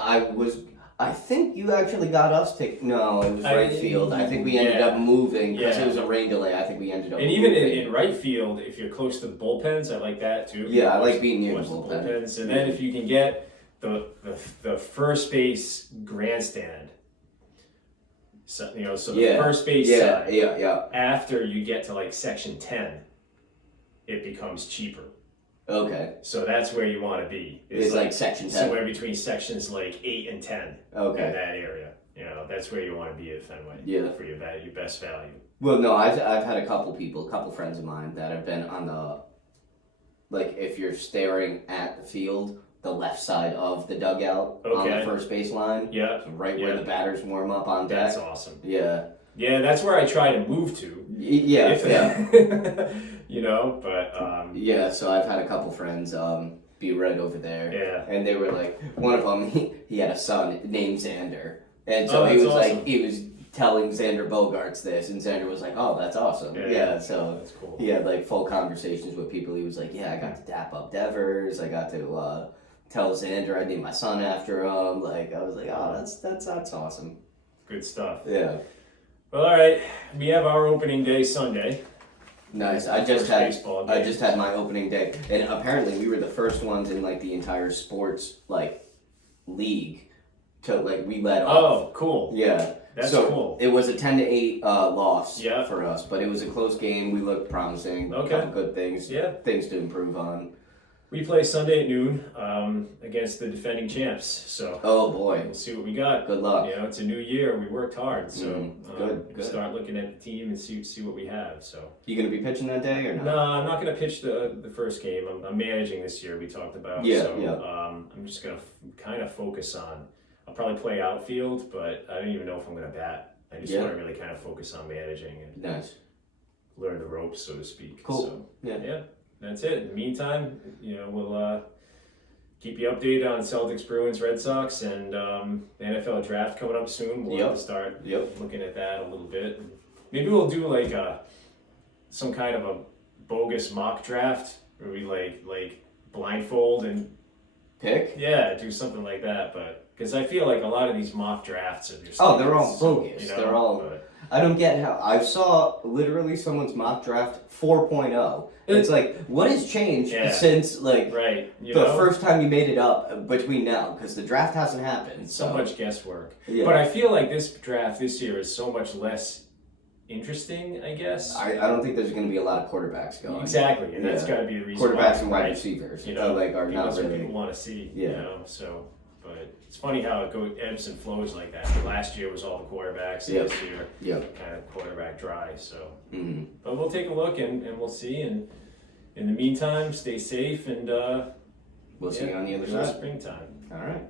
I think you actually got us to. No, it was right field. I think we ended yeah. up moving because Yeah. it was a rain delay. I think we ended up. And even moving. in right field, if you're close to the bullpens, I like that too. Yeah, I like being near Close the to bullpen. bullpens. And then if you can get the first base grandstand, so the Yeah. first base Yeah, side, yeah. after you get to like section 10, it becomes cheaper. Okay, So that's where you want to be. it's like section 10. somewhere between sections like 8 and 10 in Okay. that area. You know, that's where you want to be at Fenway. Yeah. For your best value. Well, no, I've had a couple friends of mine that have been on the, like, if you're staring at the field, the left side of the dugout on Okay. the first base line, Yeah. so right where Yeah. the batters warm up on deck. That's awesome. Yeah. Yeah, that's where I try to move to. Yeah, If- yeah. you know, but Yeah, so I've had a couple friends be right over there. yeah. And they were like, one of them, he had a son named Xander. And so Oh, he that's was awesome. like, he was telling Xander Bogaerts this, and Xander was like, "Oh, that's awesome." Yeah, so that's cool. he had like full conversations with people. He was like, "Yeah, I got to dap up Devers. I got to tell Xander I named my son after him." Like, I was like, "Oh, that's awesome." Good stuff. Yeah. Well, all right, we have our opening day Sunday. Nice. First baseball I game. just had my opening day, and apparently we were the first ones in like the entire sports like league to like we led off. Oh, cool. Yeah. That's so cool. It was a 10-8 loss Yeah. for us, but it was a close game. We looked promising. Okay. Couple good things. Yeah. Things to improve on. We play Sunday at noon against the defending champs, so Oh boy. we'll see what we got. Good luck. You know, it's a new year. We worked hard, so Good. start looking at the team and see what we have. So You gonna be pitching that day or not? no, I'm not going to pitch the first game. I'm managing this year. We talked about. Yeah, So yeah. I'm just going to kind of focus on. I'll probably play outfield, but I don't even know if I'm going to bat. I just Yeah. want to really kind of focus on managing and Nice. learn the ropes, so to speak. Cool. So, Yeah. that's it. In the meantime, you know, we'll keep you updated on Celtics, Bruins, Red Sox, and the NFL draft coming up soon. We'll have to start Yep. looking at that a little bit. Maybe we'll do like some kind of a bogus mock draft where we like blindfold and Pick? do something like that. But because I feel like a lot of these mock drafts are just Oh, they're all bogus. They're all- but- I don't get how I saw literally someone's mock draft 4.0. It's like, what has changed Yeah. since like right. You the know? first time you made it up between now? Because the draft hasn't happened. So much guesswork. Yeah. But I feel like this draft this year is so much less interesting, I guess. I don't think there's going to be a lot of quarterbacks going. Exactly, and that's Yeah. got to be the reason Quarterbacks why, and wide right? receivers, You know, like are not that's what really. people want to see. Yeah. You know, so but it's funny how it goes ebbs and flows like that. Last year was all the quarterbacks, and Yeah. this year Yeah. kind of quarterback dry. So, Mm-hmm. but we'll take a look and we'll see. And in the meantime, stay safe and We'll see you on the other enjoy side. springtime. All right.